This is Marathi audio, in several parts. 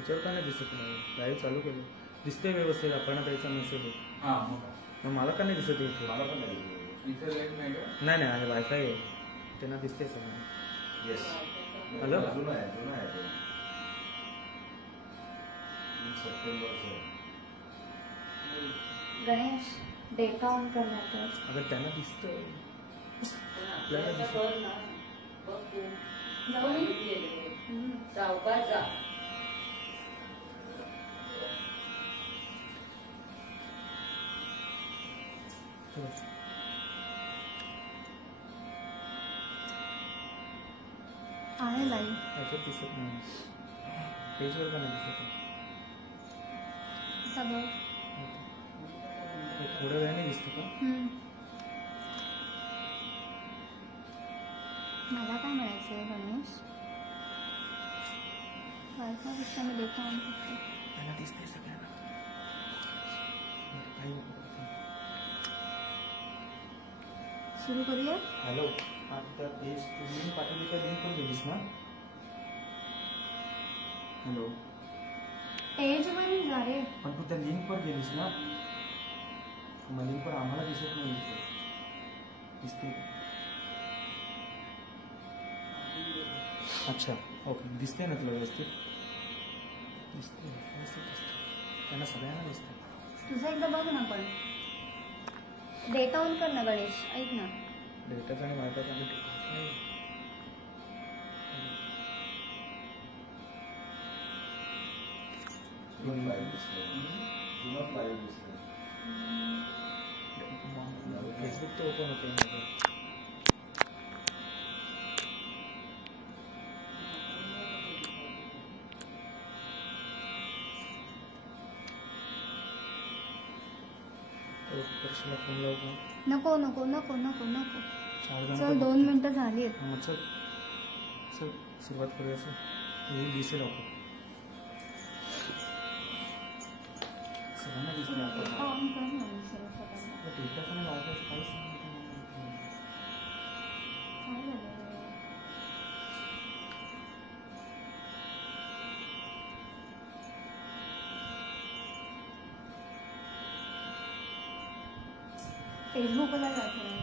त्याच्यावर का नाही दिसत नाही? लाईव्ह चालू केलं दिसते व्यवस्थित. आपण द्यायचा मेसेज आहे. मग मला का नाही दिसत इथे? मला पण नाही इथे लाईट नाही का? नाही आहे वायफाय आहे त्यांना दिसते सगळं. येस हॅलो जुना आहे तो सप्टेंबरचं. गणेश डेटा ऑन करण्यात अगं त्यांना दिसतं आपल्याला दिसत. सावकाश जा. आहे लाईव्ह त्याच्यात दिसत नाही. पेजवर का नाही दिसत? सगळं थोड्या वेळाने दिसतं का? मला काय म्हणायचं आहे गणेश? वायफायपेक्षा मी डेटा ऑन करते. त्यांना दिसते सगळ्यांना. काही सुरू करूया. हॅलो आता पेज लिंक पाठवली तर लिंक पण दिलीस ना? हॅलो पेज वर जा रे. पण तू त्या लिंक वर गेलीस ना? मग लिंक वर आम्हाला दिसत नाही. दिसते अच्छा ओके दिसते ना तुला व्यवस्थित? दिसते व्यवस्थित दिसते. त्यांना सगळ्यांना दिसतं. तुझं एकदा बघ ना. पण डेटा ऑन कर ना गणेश. ऐक ना डेटाचा आणि वायफायचा आणि फेसबुक तर ओपन होते. फोन लावू का? नको नको नको नको नको. 4 जण चल 2 मिनिटं झाली आहेत. मग चल चल सुरुवात करूया. हे दिसेल आपण सगळ्यांना दिसलं आपण. डेटाचं आणि वायफायचं काहीच नाही. फेसबुकला जायचं नाही.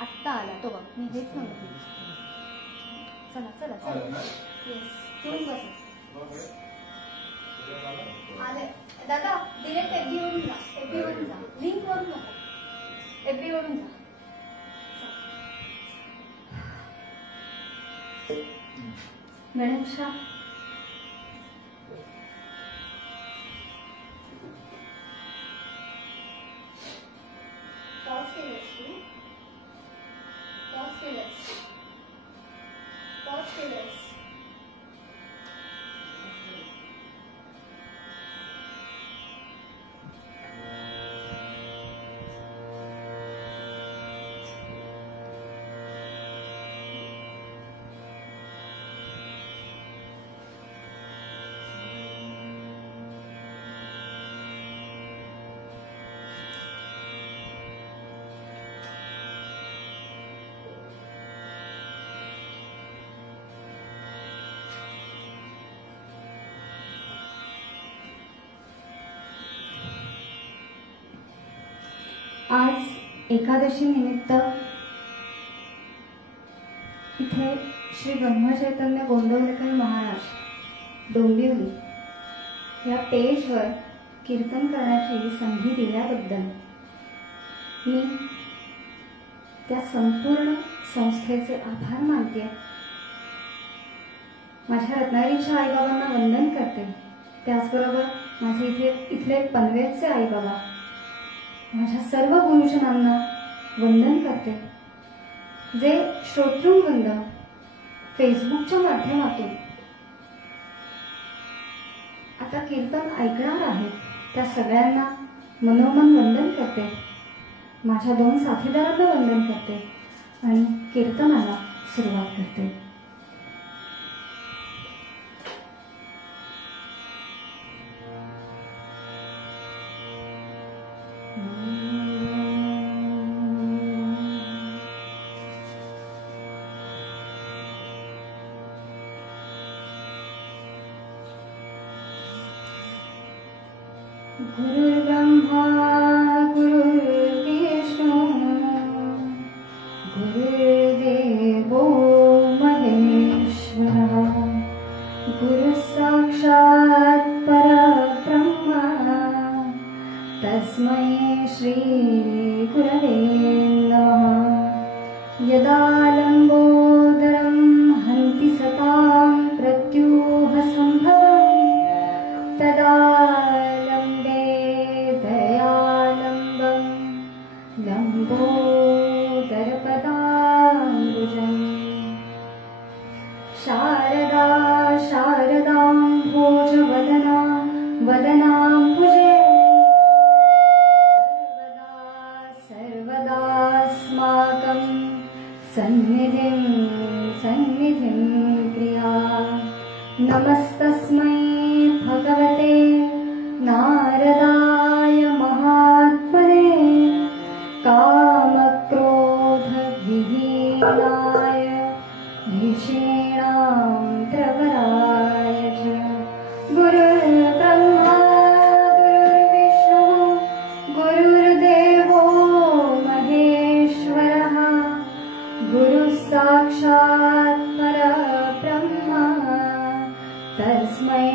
आत्ता आला तो बघ. मी हेच सांगते. चला चला चला. येस तुम्ही बसा. आले दादा. डिरेक्ट एफबी वरून जा. एफबी वरून जा. लिंक वरून नको. एफबी वरून जा. गणेशा पॉज केलंस तू? पॉज केलंस? पॉज केलंस? आज एकादशी निमित्त इथे श्री ब्रह्मचैतन्य गोंदवलेकर महाराज डोंबिवली या पेजवर कीर्तन करण्याची संधी दिल्याबद्दल मी त्या संपूर्ण संस्थेचे आभार मानते. माझ्या रत्नागिरीच्या आईबाबांना वंदन करते. त्याचबरोबर माझे इथले पनवेलचे आईबाबा, माझ्या सर्व गुरुजनांना वंदन करते, जे श्रोतृवृंद फेसबुकच्या माध्यमातून आता कीर्तन ऐकणार आहेत त्या सगळ्यांना मनोमन वंदन करते. माझ्या 2 साथीदारांना वंदन करते आणि कीर्तनाला सुरुवात करते. गुरुर्ब्रह्मा गुरुर्विष्णु गुरुर्देवो महेश्वरः गुरुसाक्षात् परब्रह्म तस्मै श्री गुरवे नमः। यदा लम्बोदरं हन्ति सतां प्रत्यूहसम्भवम् तदा लम्बे दयालम्बं लम्बोदरपदाम्बुजम्। शारदा शारदाम्भोजवदना वदनाम्बुजे सर्वदास्माकं सन्निधिं क्रिया। नमस्तस्मै भगवते नारदाय महात्मने कामक्रोधविहीनाय ऋषीणां च। गुरुर्ब्रह्मा गुरुर्विष्णु गुरुर्देवो महेश्वरः गुरुसाक्षात् परब्रह्म तस्मै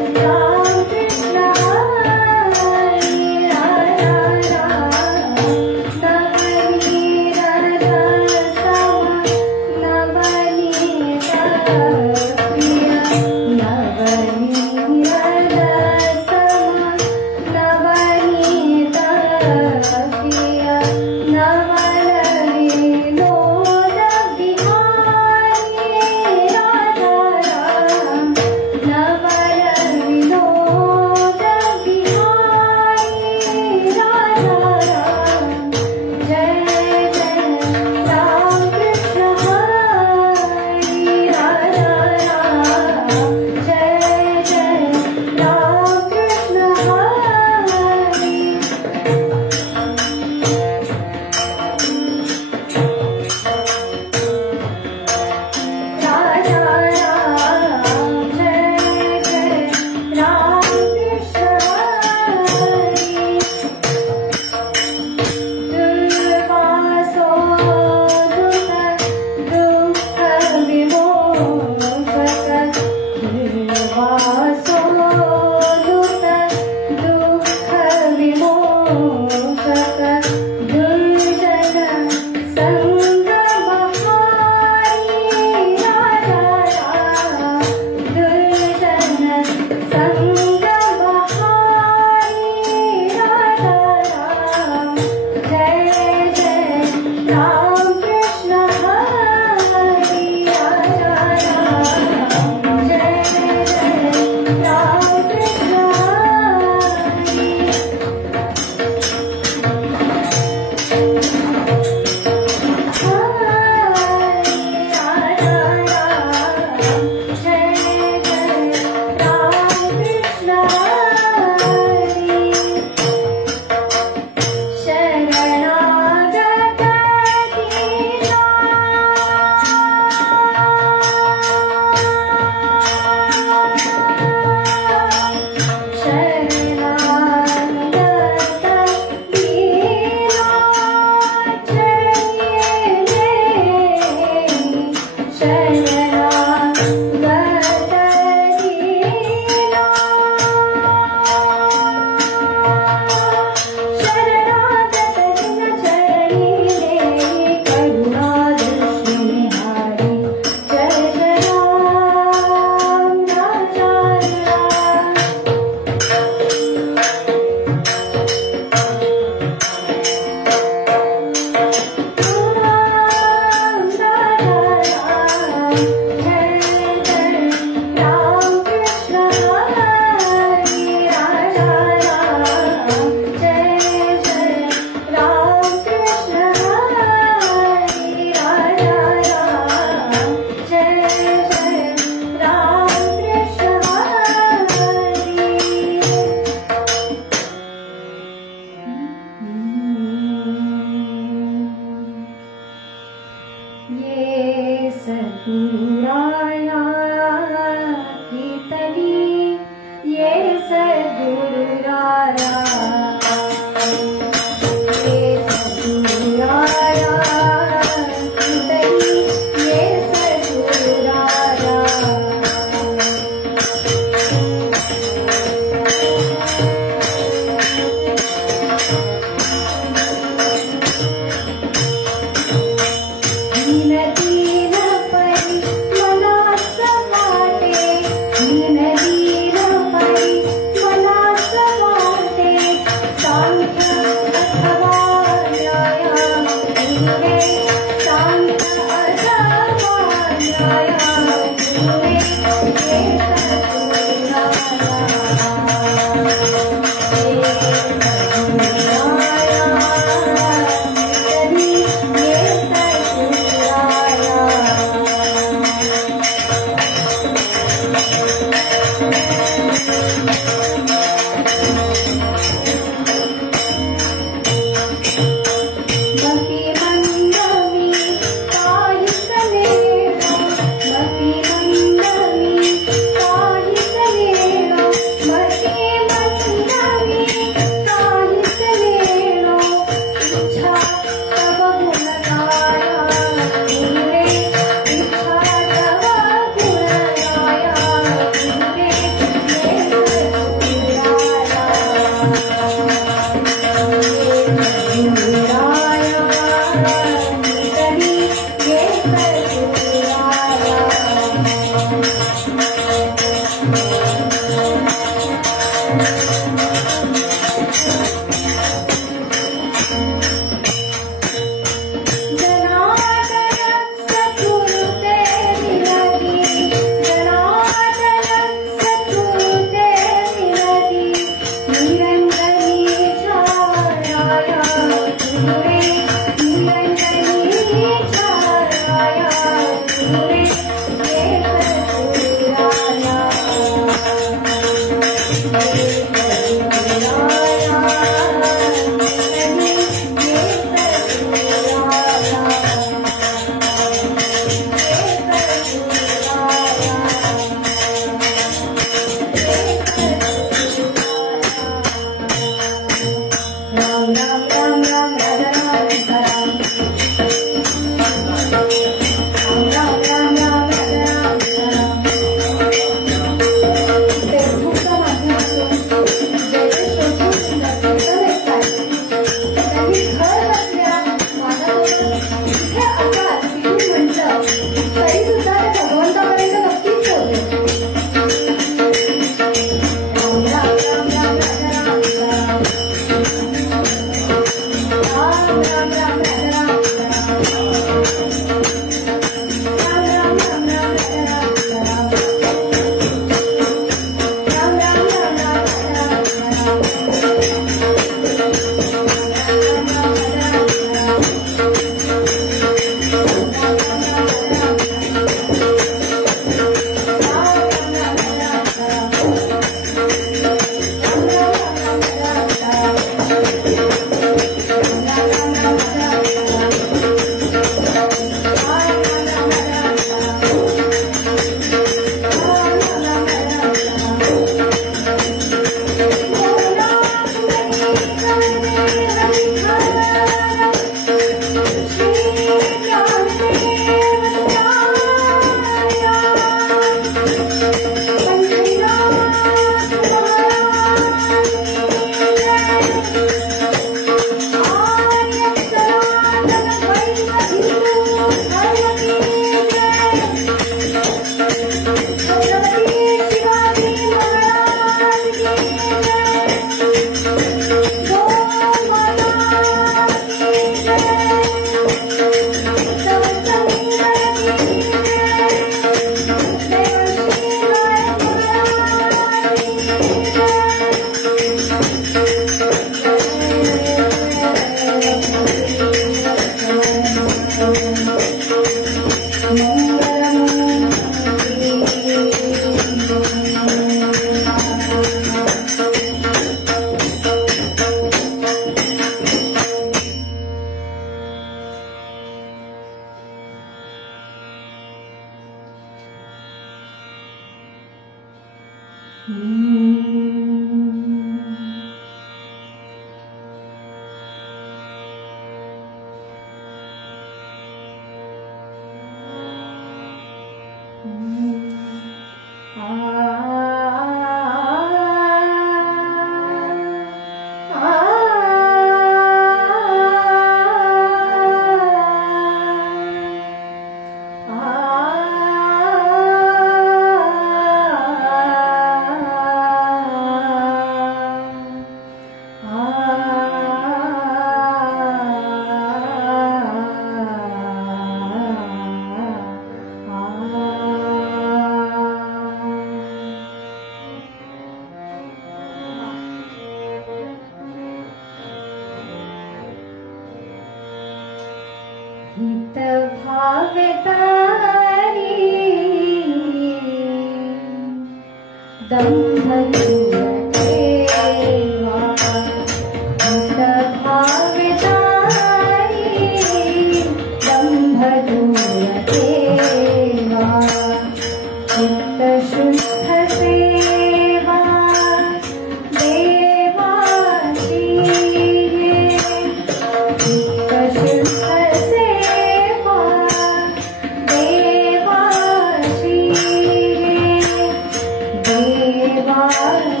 देवासी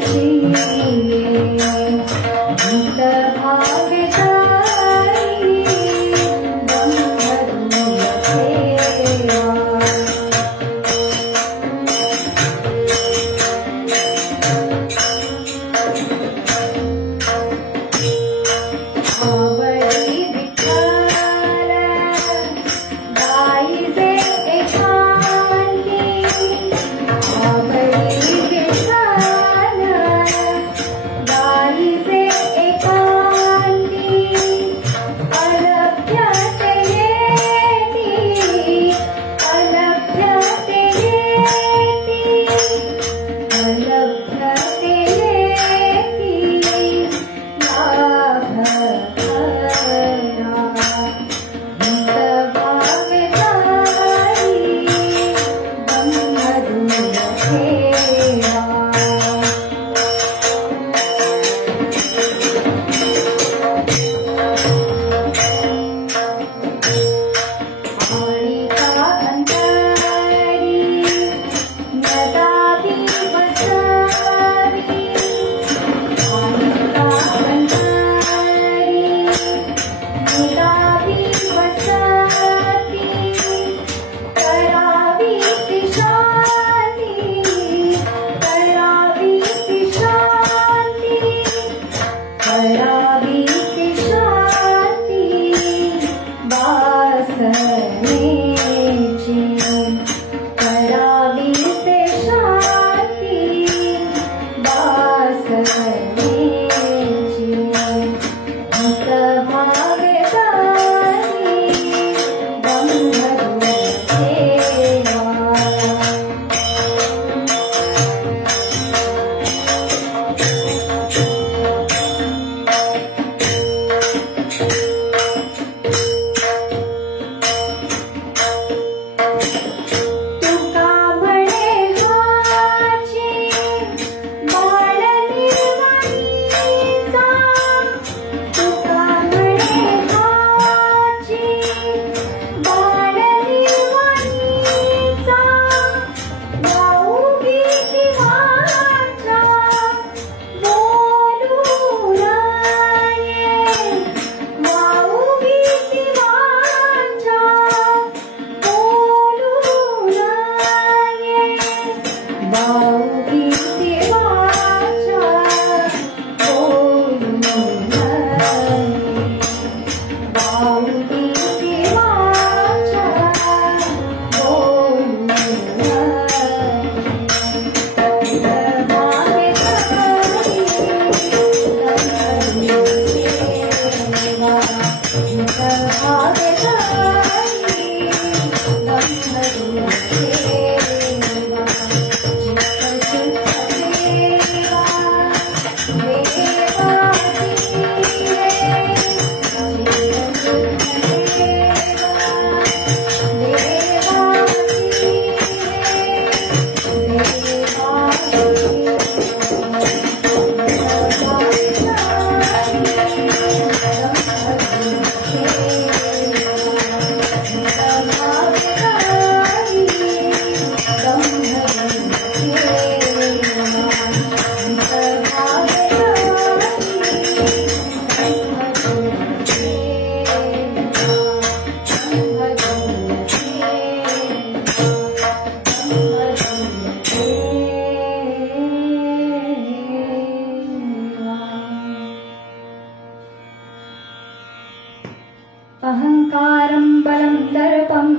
अहंकारं बलं दर्पं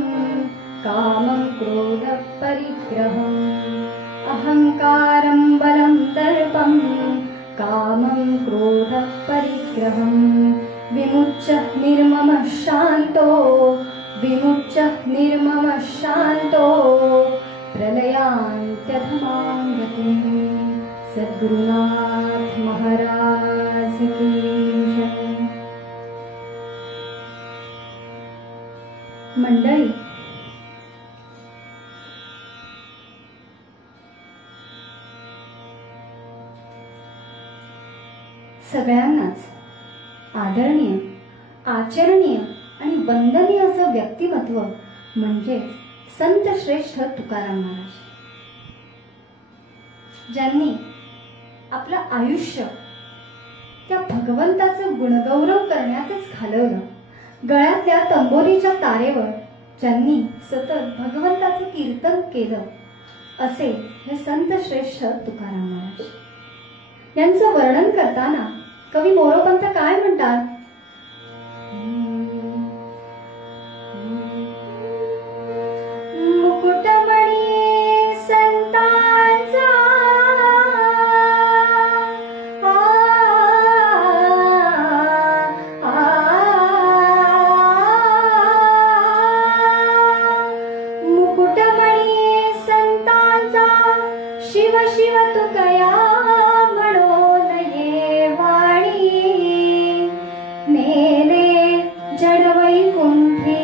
कामं क्रोधः परिग्रहम् अहंकारं बलं दर्पं कामं क्रोधः परिग्रहम् विमुच्य निर्ममः शान्तो प्रलयान्त्यधमां गतिम्। सद्गुरुनाथ महाराज की जय। मंडळी, सगळ्यांनाच आदरणीय, आचरणीय आणि वंदनीय असं व्यक्तिमत्व म्हणजे संत श्रेष्ठ तुकाराम महाराज, ज्यांनी आपलं आयुष्य त्या भगवंताचं गुणगौरव करण्यातच घालवलं. गळ्यातल्या तंबोरीच्या तारेवर ज्यांनी सतत भगवंताचं कीर्तन केलं, असे हे संत श्रेष्ठ तुकाराम महाराज. यांचं वर्णन करताना कवी मोरोपंत काय म्हणतात? मुकुटमणी संतांचा मुकुटमणी संतांचा शिव शिव तुकया म्हणून ये वाणी नेले जड वैकुंठी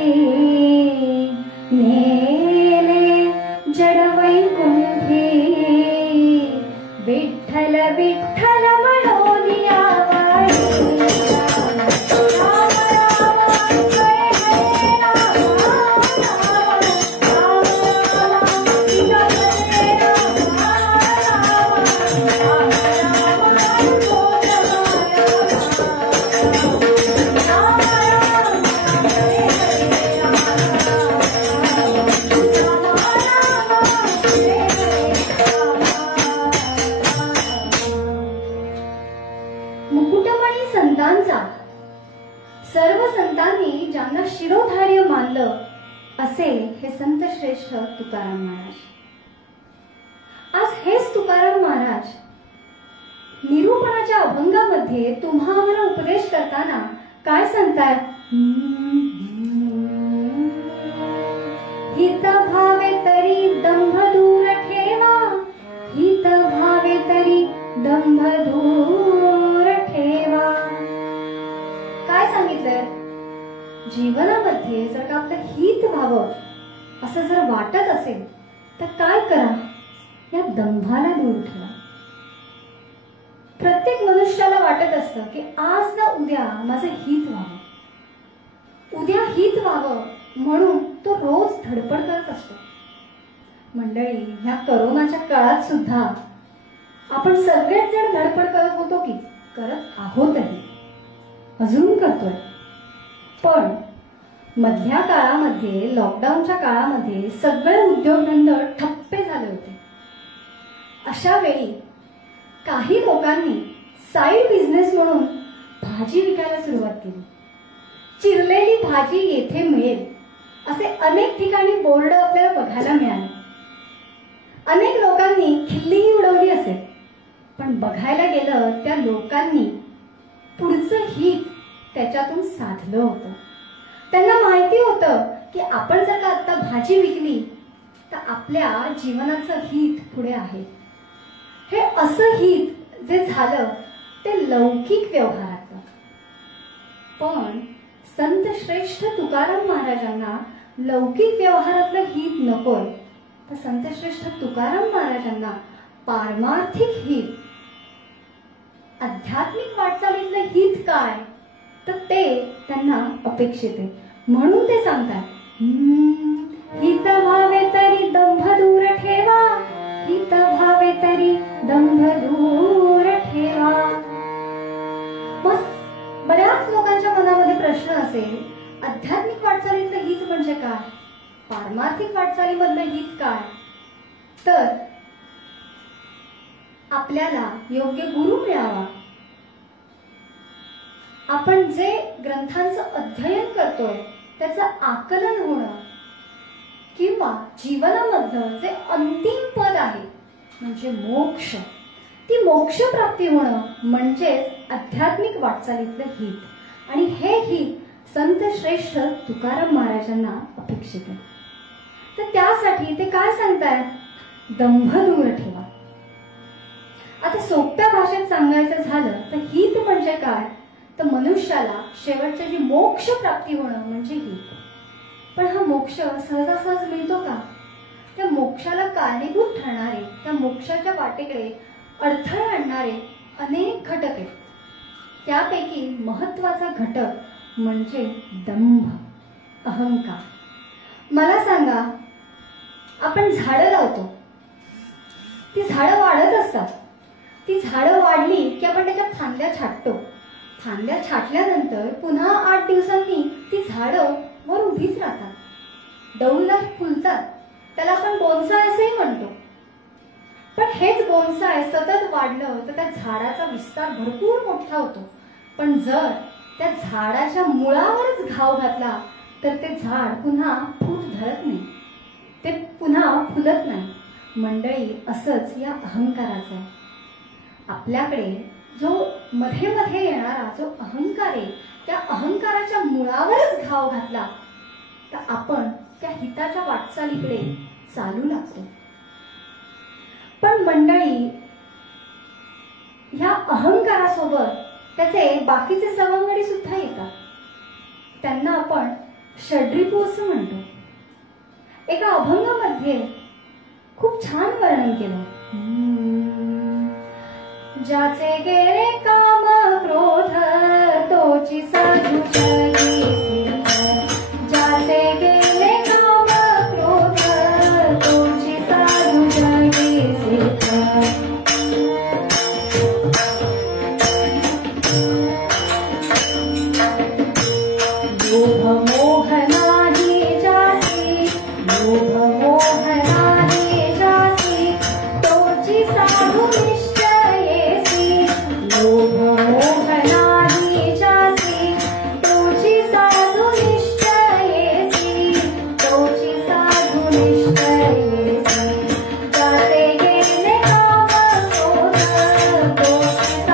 जड वैकुंठी विठ्ठल विठ्ठल म्हणून या वाणी राम राम हरे हरे राम मुकुटमणी संतांचा सर्व संतांनी ज्यांना शिरोधार्य मानलं असे हे संत श्रेष्ठ तुकाराम महाराज. आज हेच तुकाराम महाराज निरूपणाच्या अभंगामध्ये तुम्हा आम्हाला उपदेश करताना काय सांगताय? हित भावे तरी दंभ दूर ठेवा, हित भावे तरी दंभ दूर ठेवा. काय सांगितलंय? जीवनामध्ये जर का आपलं हित व्हावं असं जर वाटत असेल तर काय करा? या दंभाला दूर ठेवा. प्रत्येक मनुष्याला वाटत असतं की आज ना उद्या माझं हित व्हावं, उद्या हित व्हावं म्हणून तो रोज धडपड करत असतो. मंडळी, ह्या करोनाच्या काळात सुद्धा आपण सगळेच जण धडपड करत होतो की करत आहोतही, अजून करतोय. पण मधल्या काळामध्ये, लॉकडाऊनच्या काळामध्ये सगळे उद्योगधंदे ठप्पे झाले होते. अशा वेळी काही लोकांनी साईड बिझनेस म्हणून भाजी विकायला सुरुवात केली. चिरलेली भाजी येथे मिळेल असे अनेक ठिकाणी बोर्ड आपल्याला बघायला मिळाले. अनेक लोकांनी खिल्लीही उडवली असेल, पण बघायला गेलं त्या लोकांनी पुढचं हित त्याच्यातून साधलं होतं. त्यांना माहिती होतं की आपण जर का आता भाजी विकली तर आपल्या जीवनाचं हित पुढे आहे. हे असं हित जे झालं ते लौकिक व्यवहारातलं. पण संत श्रेष्ठ तुकाराम महाराजांना लौकिक व्यवहारातलं हित नकोय, तर संत श्रेष्ठ तुकाराम महाराजांना पारमार्थिक हित, आध्यात्मिक वाटचालीतलं हित काय तर ते त्यांना अपेक्षित आहे. म्हणून ते सांगतात, हित व्हावे तरी दंभ दूर ठेवा, हित व्हावे तरी दंभ दूर ठेवा. बऱ्याच लोकांच्या मनामध्ये प्रश्न असेल, आध्यात्मिक वाटचालीतलं हित म्हणजे काय, पारमार्थिक वाटचालीमधलं हित काय? तर आपल्याला योग्य गुरु मिळावा, आपण जे ग्रंथांचं अध्ययन करतोय त्याचं आकलन होणं, किंवा जीवनामधलं जे अंतिम पद आहे म्हणजे मोक्ष, ती मोक्ष प्राप्ती होणं म्हणजेच आध्यात्मिक वाटचालीतलं हित. आणि हे हित संत श्रेष्ठ तुकाराम महाराजांना अपेक्षित आहे. तर त्यासाठी ते काय सांगतायत? दंभ दूर ठेवा. आता सोप्या भाषेत सांगायचं झालं तर हित म्हणजे काय, तर मनुष्याला शेवटची जी मोक्ष प्राप्ती होणं म्हणजे हित. पण हा मोक्ष सहजासहज मिळतो का? त्या मोक्षाला कारणीभूत ठरणारे, त्या मोक्षाच्या वाटेकडे अडथळे आणणारे अनेक घटक आहेत. त्यापैकी महत्वाचा घटक म्हणजे दंभ, अहंकार. मला सांगा, आपण झाडं लावतो, ती झाडं वाढत असतात. ती झाडं वाढली की आपण त्याच्या फांद्या छाटतो. फांद्या छाटल्यानंतर पुन्हा 8 दिवसांनी ती झाडं वर उभीच राहतात, डौलदार फुलतात. त्याला आपण बोन्साय असंही म्हणतो. पण हेच बोन्साय सतत वाढलं तर त्या झाडाचा विस्तार भरपूर मोठा होतो. पण जर त्या झाडाच्या मुळावरच घाव घातला तर ते झाड पुन्हा फूट धरत नाही, ते पुन्हा फुलत नाही. मंडळी, असंच या अहंकाराचं आहे. आपल्याकडे जो मध्ये मध्ये येणारा जो अहंकार आहे, त्या अहंकाराच्या मुळावरच घाव घातला तर आपण त्या हिताच्या वाटचालीकडे चालू लागतो. पण मंडळी, ह्या अहंकारासोबत त्याचे बाकीचे सवंगडी सुद्धा येतात. त्यांना आपण षड्रिपू असं म्हणतो. एका अभंगामध्ये खूप छान वर्णन केलं. ज्याचे गेले काम क्रोध तोची साधू जगी, ज्याचे गेले काम क्रोध तोची साधू जगी. लोभ मोह नाही जासी, लोभ मोह नाही जासी, तोची साधू निश्चयेसी. लोभ मोह नाही जासी, तोची साधू निश्चयेसी, तोची साधू निश्चयेसी. ज्याचे गेले काम क्रोध तोची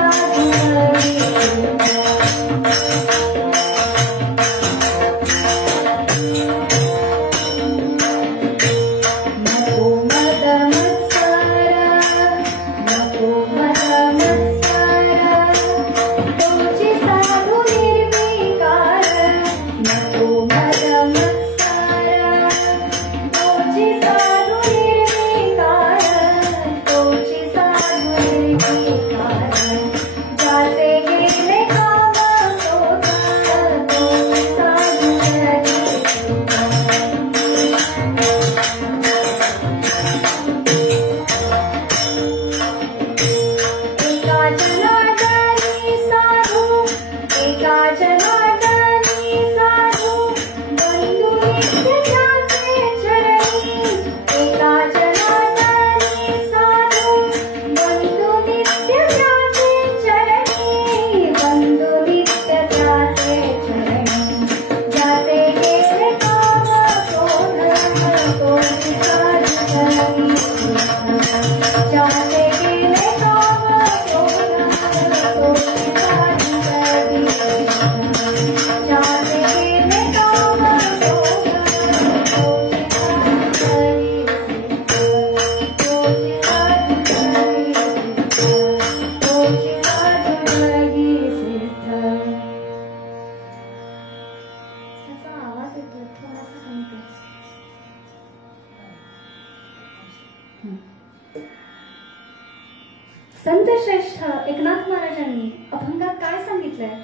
सांगितलंय,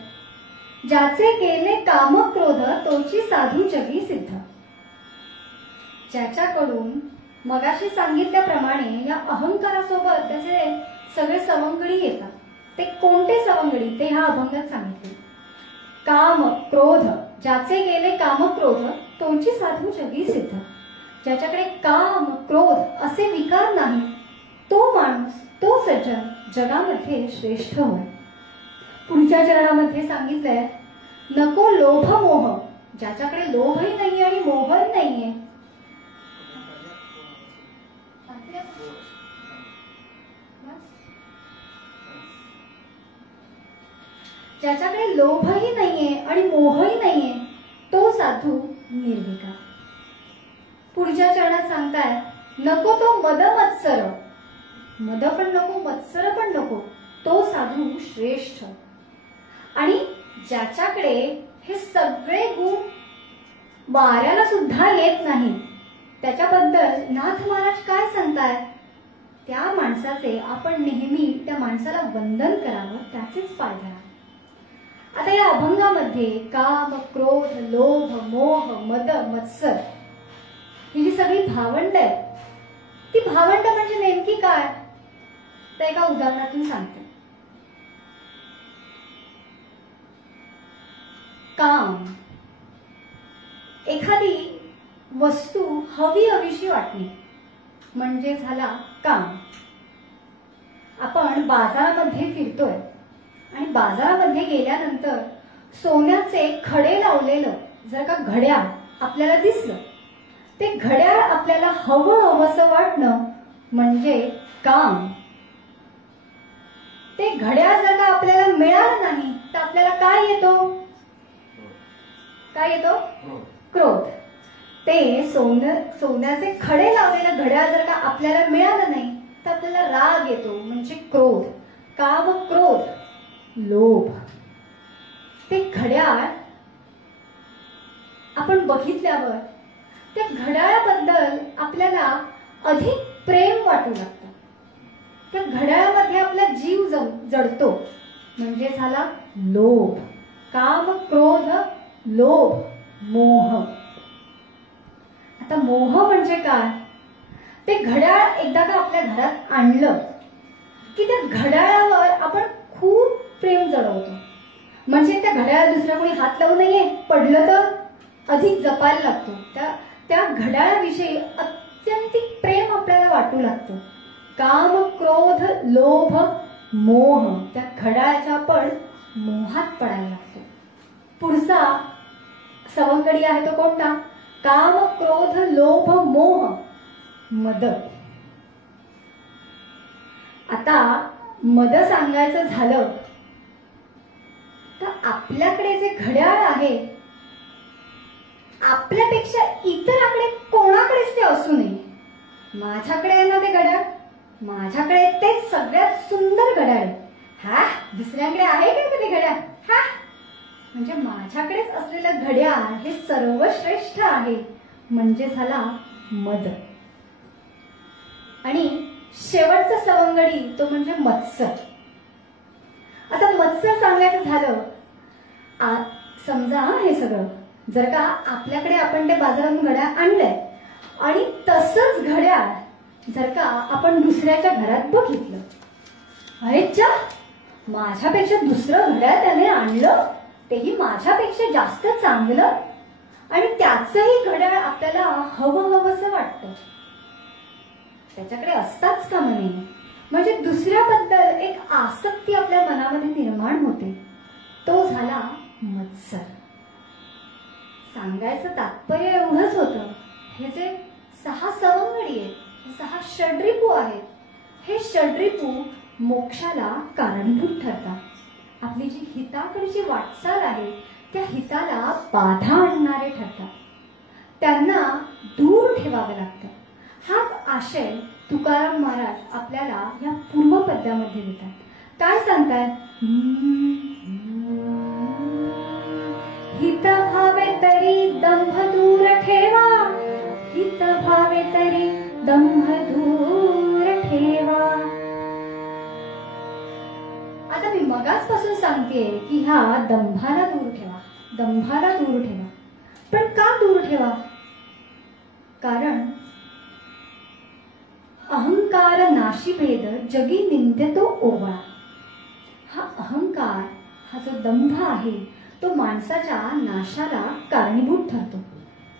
ज्याचे केले काम क्रोध तोची साधू जगी सिद्ध. ज्याच्याकडून मगाशी सांगितल्याप्रमाणे या अहंकारासोबत त्याचे सगळे सवंगडी येतात. ते कोणते सवंगडी ते ह्या अभंगात सांगितले. काम क्रोध, ज्याचे गेले काम क्रोध तोची साधू जगी सिद्ध. ज्याच्याकडे काम क्रोध असे विकार नाही तो माणूस, तो सज्जन जगामध्ये श्रेष्ठ होय. पुढच्या चरणामध्ये सांगितलंय, नको लोभ मोह, ज्याच्याकडे लोभही नाहीये आणि मोहही नाहीये. ज्याच्याकडे लोभही नाहीये आणि मोहही नाहीये तो साधू निर्विकार. पुढच्या चरणात सांगताय, नको तो मद मत्सर, मद पण नको मत्सर पण नको तो साधू श्रेष्ठ. आणि ज्याच्याकडे हे सगळे गुण वाऱ्याला सुद्धा येत नाही त्याच्याबद्दल नाथ महाराज काय सांगताय, त्या माणसाचे आपण नेहमी त्या माणसाला वंदन करावं, त्याचेच पाय धरावे. आता या अभंगामध्ये काम क्रोध लोभ मोह मद मत्सर ही जी सगळी भावंड आहेत, ती भावंड म्हणजे नेमकी काय तर एका उदाहरणातून सांगते. काम, एखादी वस्तू हवी हवीशी वाटणे म्हणजे झाला काम. आपण बाजारामध्ये फिरतोय आणि बाजारामध्ये गेल्यानंतर सोन्याचे खडे लावलेलं जर का घड्याळ आपल्याला दिसलं, ते घड्याळ आपल्याला हवं हवंसं वाटणं म्हणजे काम. ते घड्याळ जर का आपल्याला मिळालं नाही तर आपल्याला काय येतो, काय येतो, क्रोध. ते सोन्याचे खडे लावलेलं घड्याळ जर का आपल्याला मिळालं नाही तर आपल्याला राग येतो म्हणजे क्रोध. काम क्रोध लोभ. ते घड्याळ आपण बघितल्यावर त्या घड्याळाबद्दल आपल्याला अधिक प्रेम वाटू लागतं. त्या घड्याळामध्ये आपला जीव जडतो म्हणजे झाला लोभ. काम क्रोध लोभ मोह. आता मोह म्हणजे काय, ते घड्याळ एकदा का आपल्या घरात आणलं की त्या घड्याळावर आपण खूप प्रेम जडवतो. म्हणजे त्या घड्याळाला दुसऱ्या कोणी हात लावू नये, पडलं तर अधिक जपायला लागतो. त्या घड्याळाविषयी अत्यंतिक प्रेम आपल्याला वाटू लागतं. काम क्रोध लोभ मोह, त्या घड्याळाच्या आपण मोहात पडायला लागतो. पुढचा सवंगडी आहे तो कोणता, काम क्रोध लोभ मोह मद. आता मद सांगायचं झालं तर आपल्याकडे जे घड्याळ आहे आपल्यापेक्षा इतरांकडे कोणाकडेच ते असू नये. माझ्याकडे आहे ना ते घड्याळ, माझ्याकडे तेच सगळ्यात सुंदर घड्याळ आहे. हा दुसऱ्याकडे आहे का ते घड्याळ, हा म्हणजे माझ्याकडेच असलेलं घड्याळ हे सर्वश्रेष्ठ आहे म्हणजे झाला मद. आणि शेवटचा सवंगडी तो म्हणजे मत्सर. आता मत्सर सांगायचं झालं, समजा हे सगळं जर का आपल्याकडे आपण ते बाजारातून घड्याळ आणलंय आणि तसंच घड्याळ जर का आपण दुसऱ्याच्या घरात बघितलं, अरे चा माझ्यापेक्षा दुसरं घड्याळ त्याने आणलं, तेही माझ्यापेक्षा जास्त चांगलं, आणि त्याचंही घड्याळ आपल्याला हवं हवंसं वाटतं. त्याच्याकडे असताच कामा नये. म्हणजे दुसऱ्याबद्दल एक आसक्ती आपल्या मनामध्ये निर्माण होते, तो झाला मत्सर. सांगायचं तात्पर्य एवढंच होतं, हे जे 6 सवंगडी आहेत, हे 6 षड्रिपू आहेत, हे षड्रिपू मोक्षाला कारणीभूत ठरतात. आपली जी हिताकडची वाटचाल आहे त्या हिताला बाधा आणणारे ठरतात. त्यांना दूर ठेवावे लागतं. हाच आशय तुकाराम महाराज आपल्याला या पूर्वपद्यामध्ये देतात. काय सांगतात, हित भावे तरी दंभ दूर ठेवा, हित भावे तरी दंभ दूर ठेवा. आता मी मगाचपासून सांगतेय की ह्या दंभाला दूर ठेवा, दंभाला दूर ठेवा. पण का दूर ठेवा? कारण अहंकार नाशीभेद जगी निंद्यतो ओवाळा. हा अहंकार, हा जो दंभ आहे तो माणसाच्या नाशाला कारणीभूत ठरतो.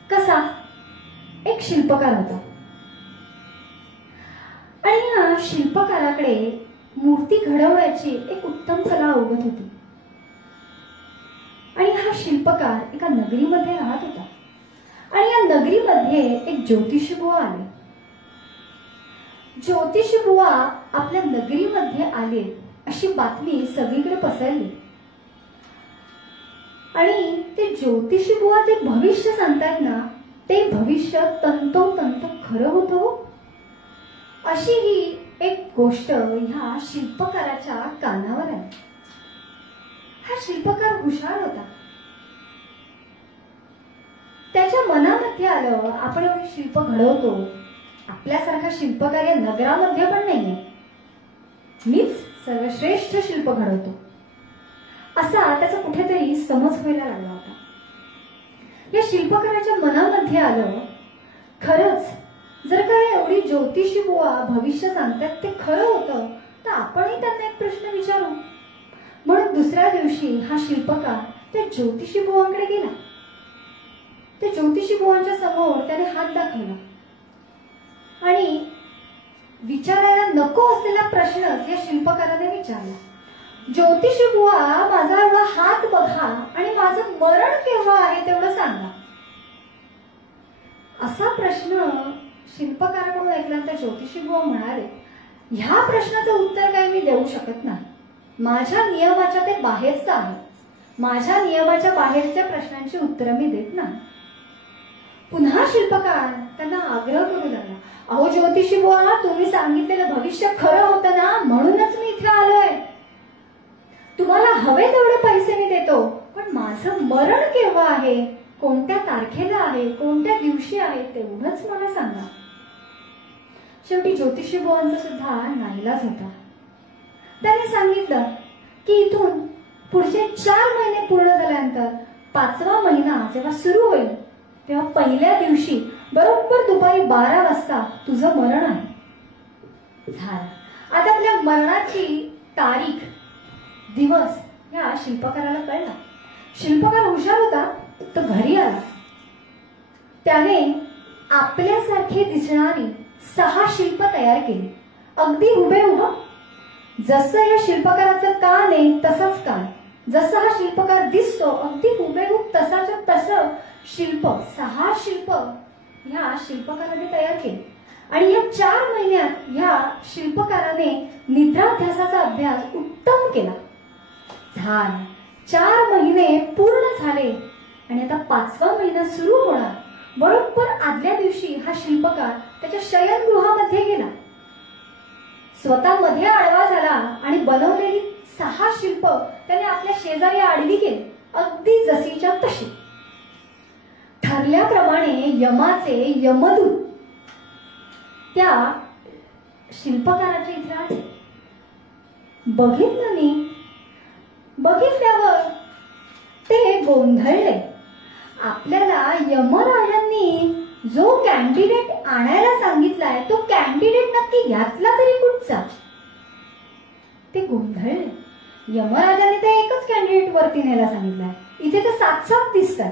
कसा? एक शिल्पकार होता आणि या शिल्पकाराकडे मूर्ती घडवण्याची एक उत्तम कला अवगत होती. आणि हा शिल्पकार एका नगरीमध्ये राहत होता आणि या नगरीमध्ये एक ज्योतिषीबुवा आले. ज्योतिषीबुवा आपल्या नगरीमध्ये आले अशी बातमी सगळीकडे पसरली आणि ते ज्योतिषीबुवा जे भविष्य सांगतात ना, ते भविष्य तंतोतंत खरं होतं. अशी ही एक गोष्ट ह्या शिल्पकाराच्या कानावर आली. हा शिल्पकार हुशार होता. त्याच्या मनामध्ये आलं, आपण एवढे शिल्प घडवतो, आपल्यासारखा शिल्पकार या नगरामध्ये पण नाहीये, मीच सर्वश्रेष्ठ शिल्प घडवतो, असा त्याचा कुठेतरी समज व्हायला लागला होता. या शिल्पकाराच्या मनामध्ये आलं, खरंच जर का एवढी ज्योतिषी बुवा भविष्य सांगतात ते खरं होतं तर आपणही त्यांना एक प्रश्न विचारू. म्हणून दुसऱ्या दिवशी हा शिल्पकार त्या ज्योतिषी बुवांकडे गेला. त्या ज्योतिषी बुवांच्या समोर त्याने हात दाखवला आणि विचारायला नको असलेला प्रश्न या शिल्पकाराने विचारला. ज्योतिषी बुवा, माझा एवढा हात बघा आणि माझं मरण केव्हा आहे तेवढं सांगा. असा प्रश्न शिल्पकाराकडून ऐकल्यानंतर ज्योतिषी बुवा म्हणाले, ह्या प्रश्नाचं उत्तर काही मी देऊ शकत नाही. माझ्या नियमाच्या ते बाहेरचं आहे. माझ्या नियमाच्या बाहेरच्या प्रश्नांची उत्तरं मी देत नाही. पुन्हा शिल्पकार त्यांना आग्रह करू लागला, अहो ज्योतिषी बुवा, तुम्ही सांगितलेलं भविष्य खरं होतं ना, म्हणूनच मी इथे आलोय. तुम्हाला हवे तेवढे पैसे मी देतो, पण माझं मरण केव्हा आहे, कोणत्या तारखेला आहे, कोणत्या दिवशी आहे तेवढंच मला सांगा. शेवटी ज्योतिषी बुवांचा सुद्धा नाईलाज होता. त्याने सांगितलं की इथून पुढचे 4 महिने पूर्ण झाल्यानंतर 5वा महिना जेव्हा सुरू होईल तेव्हा पहिल्या दिवशी बरोबर दुपारी 12 वाजता तुझं मरण आहे. झालं. आता आपल्या मरणाची तारीख, दिवस या शिल्पकाराला कळला. शिल्पकार हुशार होता. तो घरी आला. त्याने आपल्यासारखी दिसणारी 6 शिल्प तयार केली, अगदी हुबेहूब. जसं या शिल्पकाराचं कान आहे तसंच कान, जसं हा शिल्पकार दिसतो अगदी हुबेहूब तसाच्या तसं शिल्प 6 शिल्प ह्या शिल्पकाराने तयार केली. आणि या 4 महिन्यात ह्या शिल्पकाराने निद्राध्यासाचा अभ्यास उत्तम केला. झाला. 4 महिने पूर्ण झाले आणि आता 5वा महिना सुरू होणार. बरोबर आदल्या दिवशी हा शिल्पकार त्याच्या शयनगृहामध्ये गेला. स्वतः मध्ये आडवा झाला आणि बनवलेली 6 शिल्प त्याने आपल्या शेजारी आडवी केली, अगदी जशीच्या तशी. ठरल्याप्रमाणे यमाचे यमदूत त्या शिल्पकाराच्या इथे आले. बघितल्यावर ते गोंधळले. आपल्याला यमराजांनी जो कॅन्डिडेट आणायला सांगितलाय तो कॅन्डिडेट नक्की घातला तरी कुठचा? ते गोंधळले. यमराजांनी तर एकच कॅन्डिडेट वरती न्यायला सांगितलाय, इथे तर 7 दिसतात.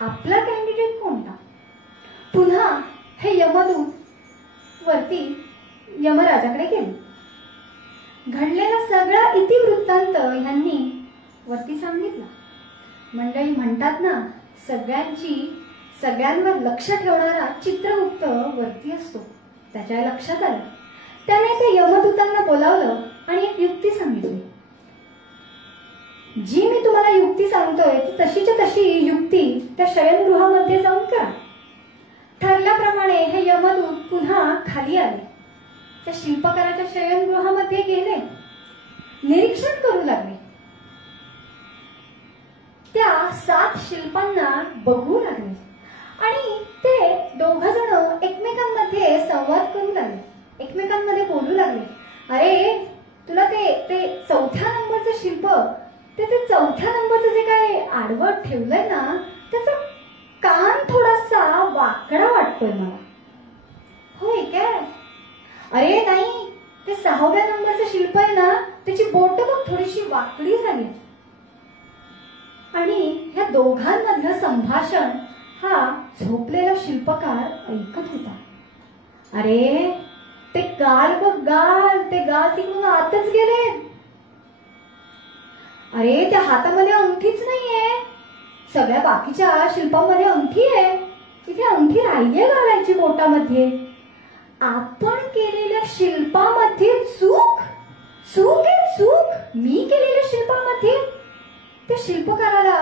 आपला कॅन्डिडेट कोणता? पुन्हा हे यमदूत वरती यमराजाकडे गेले. घडलेला सगळा इतिवृत्तांत ह्यांनी वरती सांगितला. मंडळी म्हणतात ना, सगळ्यांवर लक्ष ठेवणारा चित्रगुप्त वरती असतो. त्याच्या लक्षात आलं. त्याने त्या यमदूतांना बोलावलं आणि एक युक्ती सांगितली. जी मी तुम्हाला युक्ती सांगतोय ती तशीच्या तशी युक्ती त्या शयनगृहामध्ये जाऊन करा. ठरल्याप्रमाणे हे यमदूत पुन्हा खाली आले. त्या शिल्पकाराच्या शयनगृहामध्ये गेले, निरीक्षण करू लागले. त्या 7 शिल्पांना बघू लागले आणि ते 2 जण एकमेकांमध्ये संवाद करू लागले, एकमेकांमध्ये बोलू लागले. अरे तुला ते चौथ्या नंबरचं शिल्प, ते चौथ्या नंबरचं जे काय आडवं ठेवलंय ना, त्याचा कान थोडासा वाकडा वाटतोय मला. होय काय? अरे नाही, ते 6व्या नंबरचं शिल्प आहे ना, त्याची बोट बघ थोडीशी वाकडी झाली. आणि ह्या दोघांमधलं संभाषण हा झोपलेला शिल्पकार ऐकत होता. अरे ते गाल बघ, गाल, ते गाल तिकडून आतच गेले. अरे त्या हातामध्ये अंगठीच नाहीये. सगळ्या बाकीच्या शिल्पामध्ये अंगठी आहे, तिथे अंगठी राहिलीये घालायची बोटामध्ये. आपण केलेल्या शिल्पामध्ये चूक, चूक आहे चूक, मी केलेल्या शिल्पामध्ये. त्या शिल्पकाराला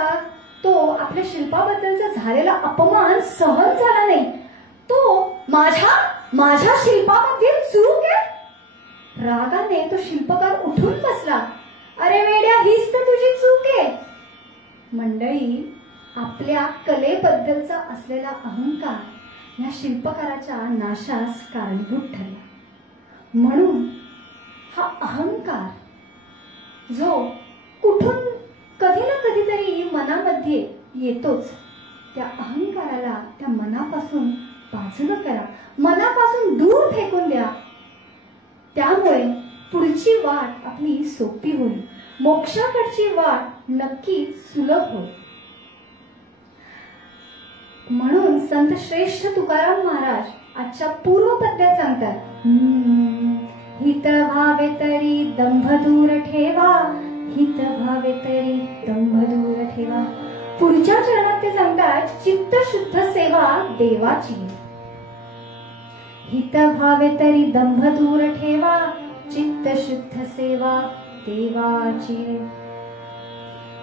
तो आपल्या शिल्पाबद्दलचा झालेला अपमान सहन झाला नाही. तो माझ्या शिल्पामध्ये चूक आहे. रागाने तो शिल्पकार उठून बसला. अरे वेड्या, हीच तर तुझी चूक आहे. मंडळी, आपल्या कलेबद्दलचा असलेला अहंकार या शिल्पकाराच्या नाशास कारणीभूत ठरला. म्हणून हा अहंकार जो कुठून कधी ना कधीतरी मनामध्ये येतोच, त्या अहंकाराला त्या मनापासून बाजूला करा, मनापासून दूर फेकून द्या. त्यामुळे पुढची वाट आपली सोपी होईल, मोक्षाकडची वाट नक्कीच सुलभ होईल. म्हणून संत श्रेष्ठ तुकाराम महाराज आजच्या पूर्वपद्यात सांगतात, हित भावे तरी दंभ दूर ठेवा, हित भावे तरी दंभ दूर ठेवा. पुढच्या चरणात ते सांगतात, चित्त शुद्ध सेवा देवाची. हित भावे तरी दंभ दूर ठेवा, चित्त शुद्ध सेवा देवाची.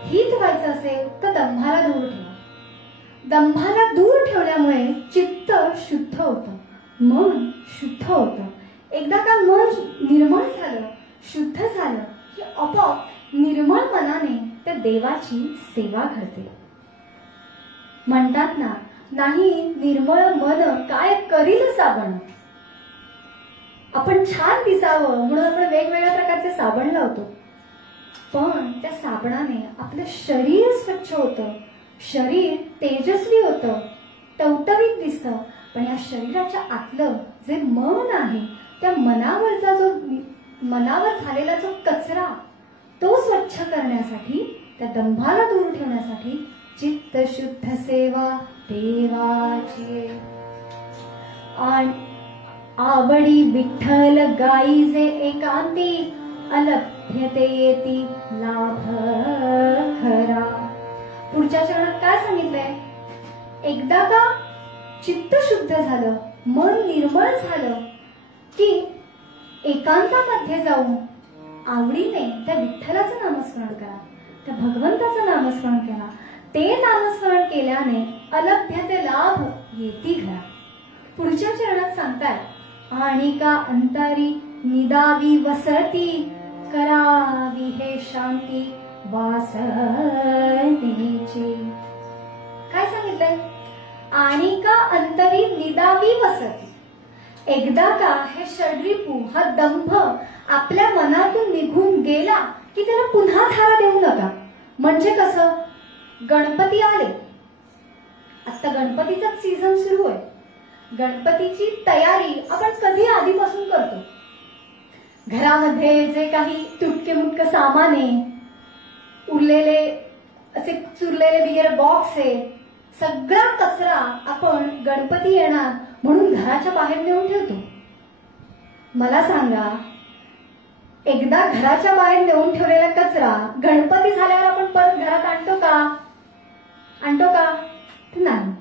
हित व्हायचं असेल तर दंभाला दूर ठेवा. दंभाला दूर ठेवल्यामुळे चित्त शुद्ध होतं, मन शुद्ध होतं. एकदा का मन निर्मळ झालं, शुद्ध झालं की आपोआप निर्मळ मनाने त्या देवाची सेवा घडते. म्हणतात ना, नाही निर्मळ मन काय करील साबण. आपण छान दिसावं म्हणून आपण वेगवेगळ्या प्रकारचे साबण लावतो, पण त्या साबणाने आपलं शरीर स्वच्छ होतं, शरीर तेजस्वी होतं, टवटवीत दिसतं. पण या शरीराच्या आतलं जे मन आहे, त्या मनावर झालेला जो कचरा तो स्वच्छ करण्यासाठी, त्या दंभाला दूर ठेवण्यासाठी चित्त शुद्ध सेवा देवाची. आवडी विठ्ठल गाईजे एकांती, अलभ्यते येती लाभ खरा. पुढच्या चरणात काय सांगितलंय? एकदा का चित्त शुद्ध झालं, मन निर्मळ झालं की एकांतामध्ये जाऊन आवडीने त्या विठ्ठलाचं नामस्मरण करा, त्या भगवंताचं नामस्मरण करा. ते नामस्मरण केल्याने अलभ्यते लाभ येती घरा. पुढच्या चरणात सांगताय, आणि का अंतरी निदावी वसती, करावी हे शांती वासनेची. काय सांगितलंय? आणि का अंतरी निदावी वसती. एकदा का हे षड्रिपू, हा दंभ आपल्या मनातून निघून गेला की त्याला पुन्हा धारा देऊ नका. म्हणजे कसं, गणपती आले, आता गणपतीचाच सीझन सुरू आहे. गणपतीची तयारी आपण कधी आधीपासून करतो. घरामध्ये जे काही तुटके मुटके सामान आहे, उरलेले असे चुरलेले बिगर बॉक्स आहे, सगळा कचरा आपण गणपती येणार म्हणून घराच्या बाहेर नेऊन ठेवतो. मला सांगा, एकदा घराच्या बाहेर नेऊन ठेवलेला कचरा गणपती झाल्यावर आपण परत घरात आणतो का? नाही.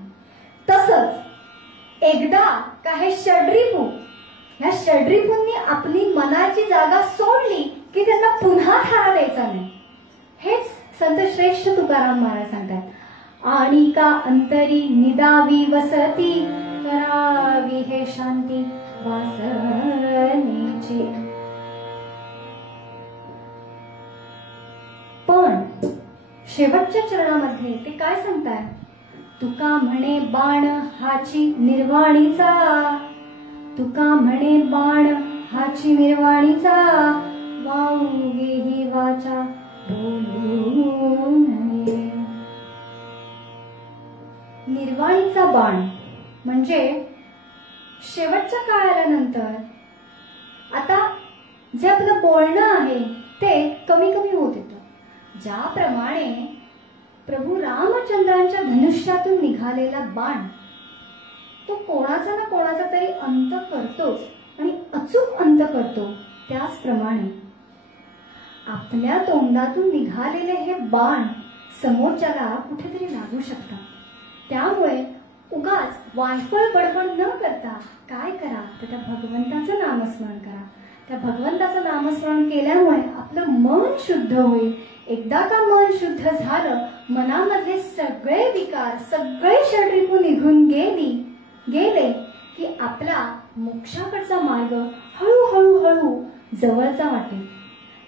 तसंच एकदा का हे षड्रिपू, ह्या षड्रिपूंनी आपली मनाची जागा सोडली की त्यांना पुन्हा थारा द्यायचा नाही. हेच संत श्रेष्ठ तुकाराम महाराज सांगतात, आणि का अंतरी निदावी वसती, करावी हे शांती वासनेची. पण शेवटच्या चरणामध्ये ते काय सांगतात? तुका म्हणे बाण हाची निर्वाणीचा, तुका म्हणे बाण हाची निर्वाणीचा, माऊगे ही वाचा बोलू नये. निर्वाणीचा बाण म्हणजे शेवटच्या काळानंतर आता जे आपलं बोलणं आहे ते कमी कमी होत येतं. ज्याप्रमाणे प्रभू रामचंद्रांच्या धनुष्यातून निघालेला बाण तो कोणाचा ना कोणाचा तरी अंत करतोच आणि अचूक अंत करतो, त्याचप्रमाणे आपल्या तोंडातून निघालेले हे बाण समोरच्याला कुठेतरी लागू शकतात. त्यामुळे उगाच वायफळ बडबड न करता काय करा तर त्या भगवंताचं नामस्मरण करा. त्या भगवंताचं नामस्मरण केल्यामुळे आपलं मन शुद्ध होईल. एकदा का मन शुद्ध झालं, मनामधले सगळे विकार, सगळे षड्रिपू निघून गेले की आपला मोक्षाकडचा मार्ग हळूहळू हळू जवळचा वाटेल.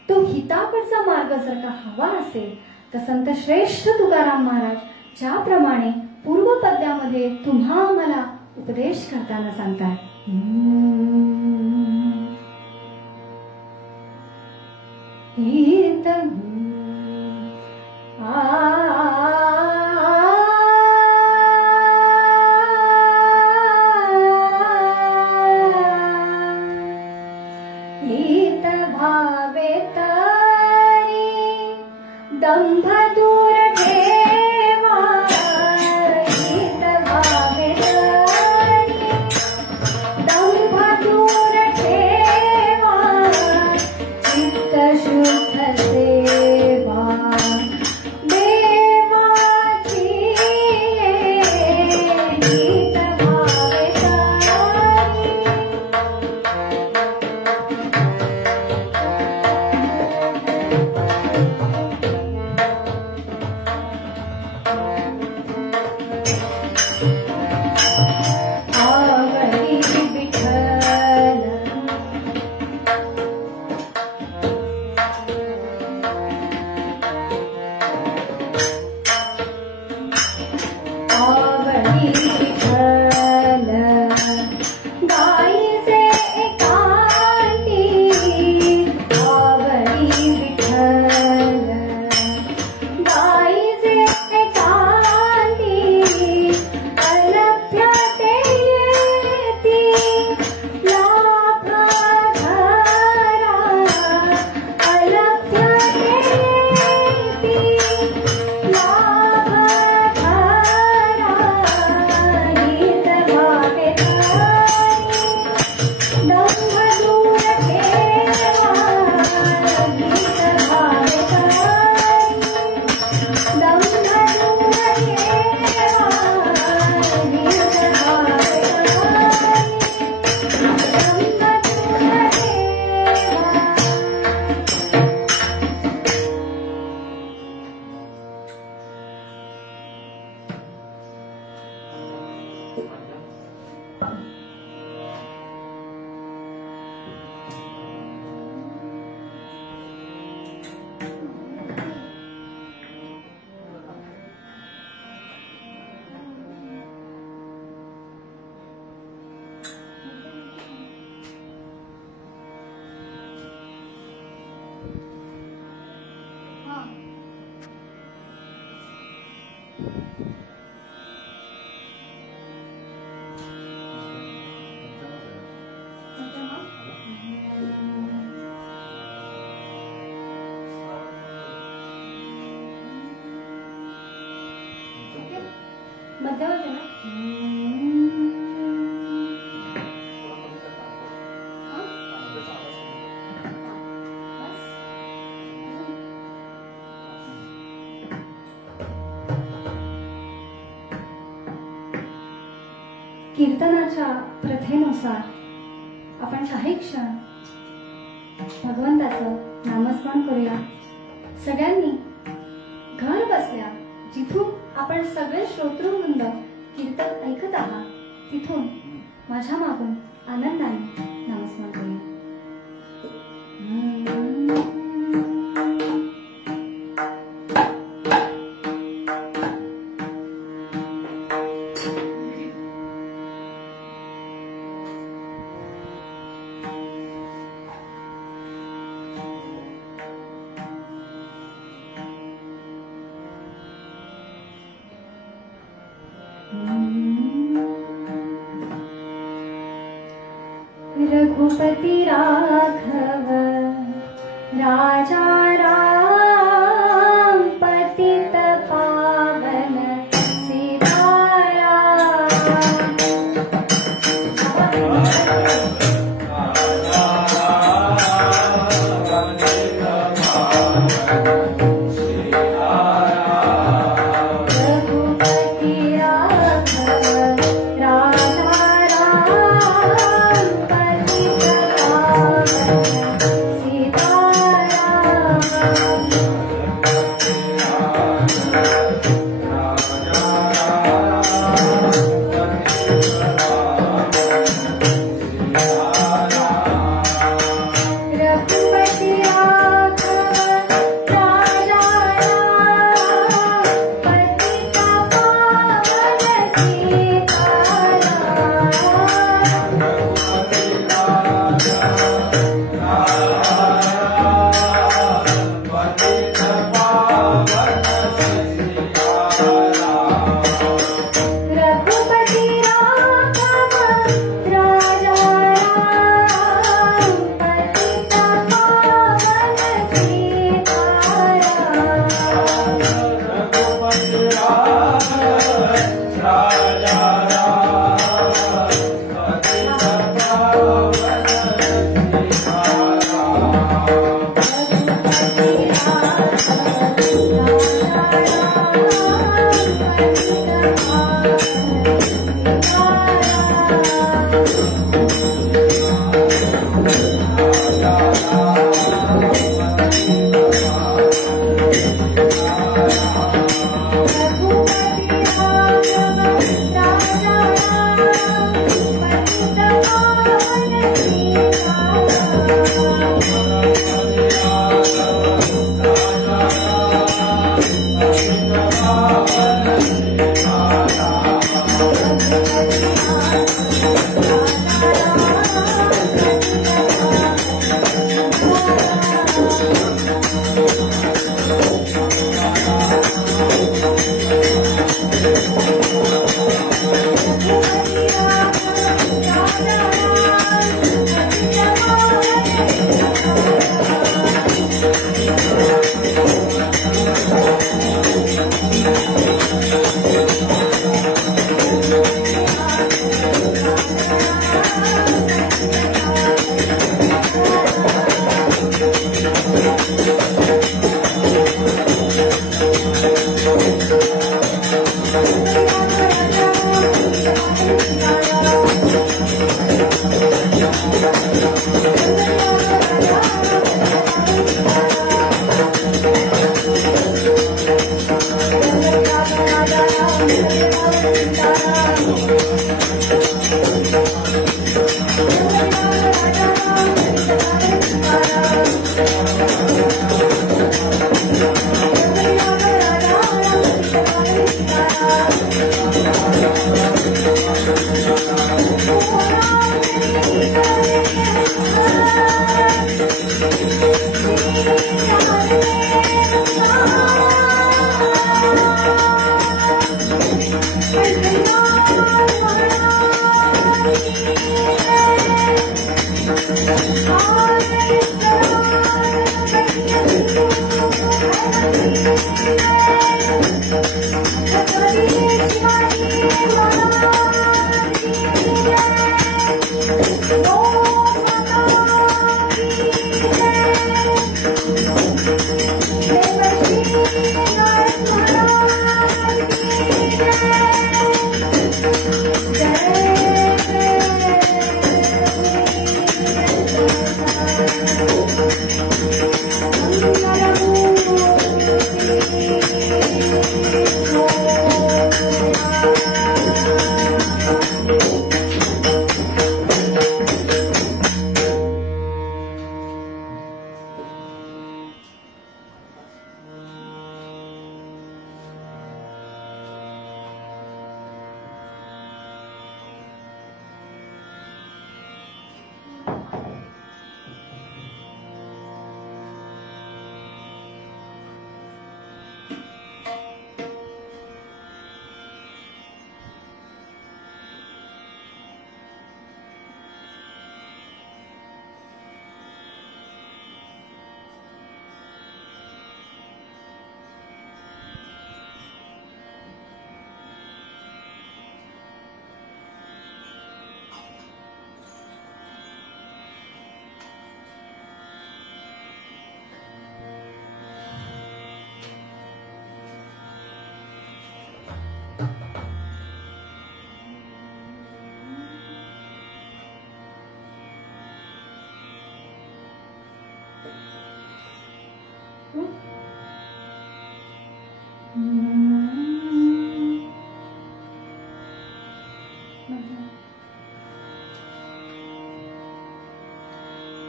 तो हिताकडचा मार्ग जर का हवा असेल तर संत श्रेष्ठ तुकाराम महाराज ज्याप्रमाणे पूर्वपद्यामध्ये तुम्हा आम्हाला उपदेश करताना सांगतात, हित हित भावे तरी दंभ दूर ठेवा. हित भावे तरी दंभ दूर ठेवा. चित्त शुद्ध सेवा देवाची. हित भावे तरी आवडी विठ्ठल. आवडी विठ्ठल गाईचे एकांती. आवडी विठ्ठल गाईचे एकांती. अलभ्यते येती लाभ धरा. अलभ्यते येती लाभ धरा. हित भावे तरी दंभ दूर ठेवा. हित भावे तरी दंभ दूर ठेवा. हित भावे तरी दंभ दूर ठेवा. मध्यवर्ती ना. कीर्तनाच्या प्रथेनुसार आपण काही क्षण भगवंताचं नामस्मरण करूया. सगळ्यांनी घर बसल्या जिथून आपण सगळे श्रोतृवृंद कीर्तन ऐकत आहात तिथून माझ्या मागून आनंदाने नामस्मरण करूया. रघुपति राघव राजा राम पतित पावन सीताराम। रघुपति राघव राजा राम पतित पावन Oh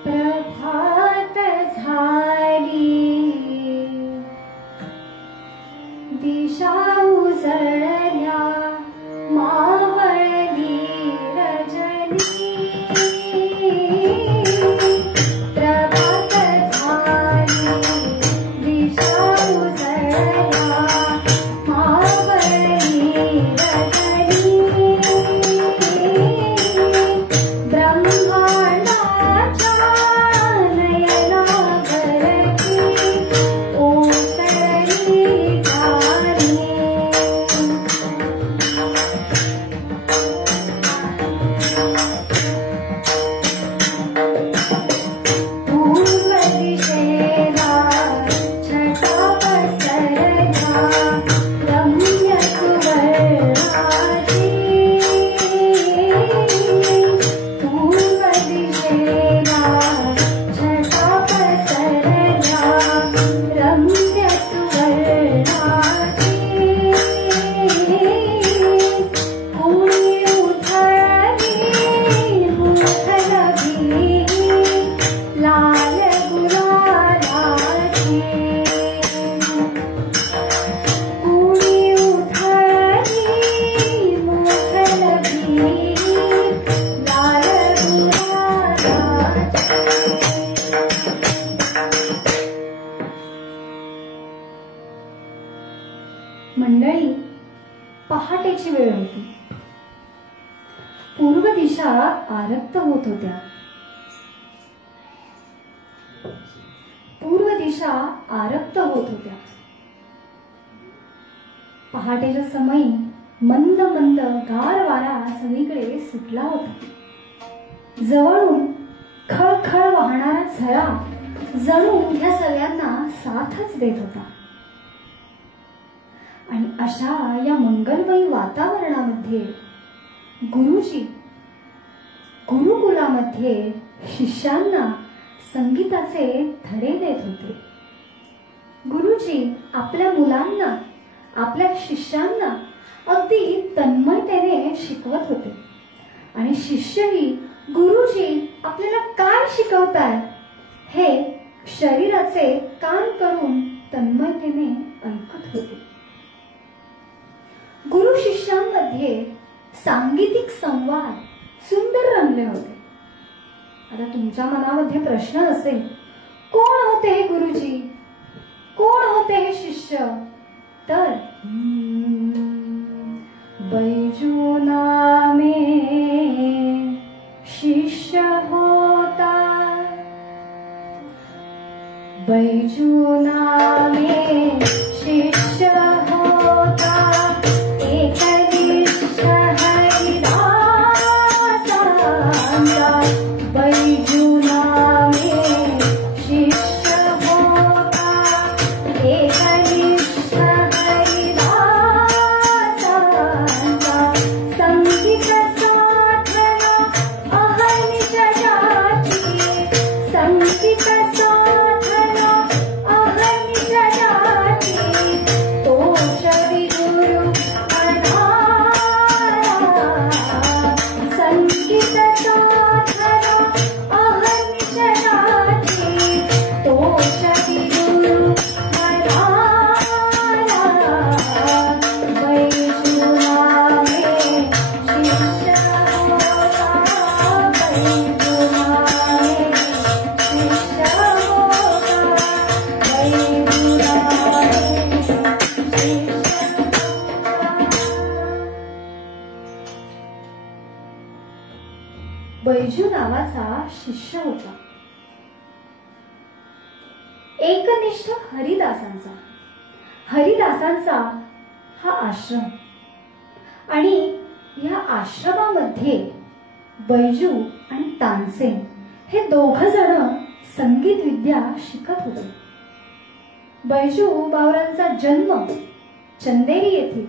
प्रभात झाली, दिशा उजळल्या, मावळली रजनी. प्रभात झाली, दिशा उजळल्या, मावळली रजनी. ब्रह्मांडाच्या नयनागरती ओसरली गाणी. पूर्व दिशेला छटा पसरल्या, रम्य सुवर्णाची. पूर्व दिशेला छटा पसरल्या, रम्य सुवर्णाची. कुणी उधळली मुखलभी, लाल गुलालाची. कुणी उधळली मुखलभी, लाल गुलालाची. मंडळी, पहाटेची वेळ होती. पूर्व दिशा आरक्त होत होत्या. पूर्व दिशा आरक्त होत होत्या. पहाटेच्या समयी मंद मंद गार वारा सगळीकडे सुटला होता. जवळून खळखळ वाहणारा झरा जणू या सगळ्यांना साथच देत होता. आणि अशा या मंगलमयी वातावरणामध्ये गुरुजी गुरुकुलामध्ये शिष्यांना संगीताचे धडे देत होते. गुरुजी आपल्या मुलांना, आपल्या शिष्यांना अगदी तन्मयतेने शिकवत होते. आणि शिष्यही गुरुजी आपल्याला काय शिकवतायत हे शरीराचे कान करून तन्मयतेने ऐकत होते. गुरु शिष्यांमध्ये सांगीतिक संवाद सुंदर रंगले होते. आता तुमच्या मनामध्ये प्रश्न असेल, कोण होते हे गुरुजी, कोण होते हे शिष्य? तर बैजू नामे शिष्य होता, बैजू नामे शिष्य होता, एकनिष्ठ हरिदासांचा. बैजू नामे शिष्य होता, एकनिष्ठ हरिदासांचा. संगीत साधना अहर्निश जाची, संगीत साधना अहर्निश जाची. तो शरी गुरु संगीत साधना अहर्निश जाची. तो शरी गुरु बैजू नामे शिष्य होता, बैजू नामे शिष्य होता, बैजू नामे शिष्य होता. बैजू नावाचा शिष्य होता, एकनिष्ठ हरिदासांचा. हरिदासांचा हा आश्रम, आणि या आश्रमामध्ये बैजू आणि तानसेन हे दोघ जण संगीत विद्या शिकत होते. बैजू बावरांचा जन्म चंदेरी येथील,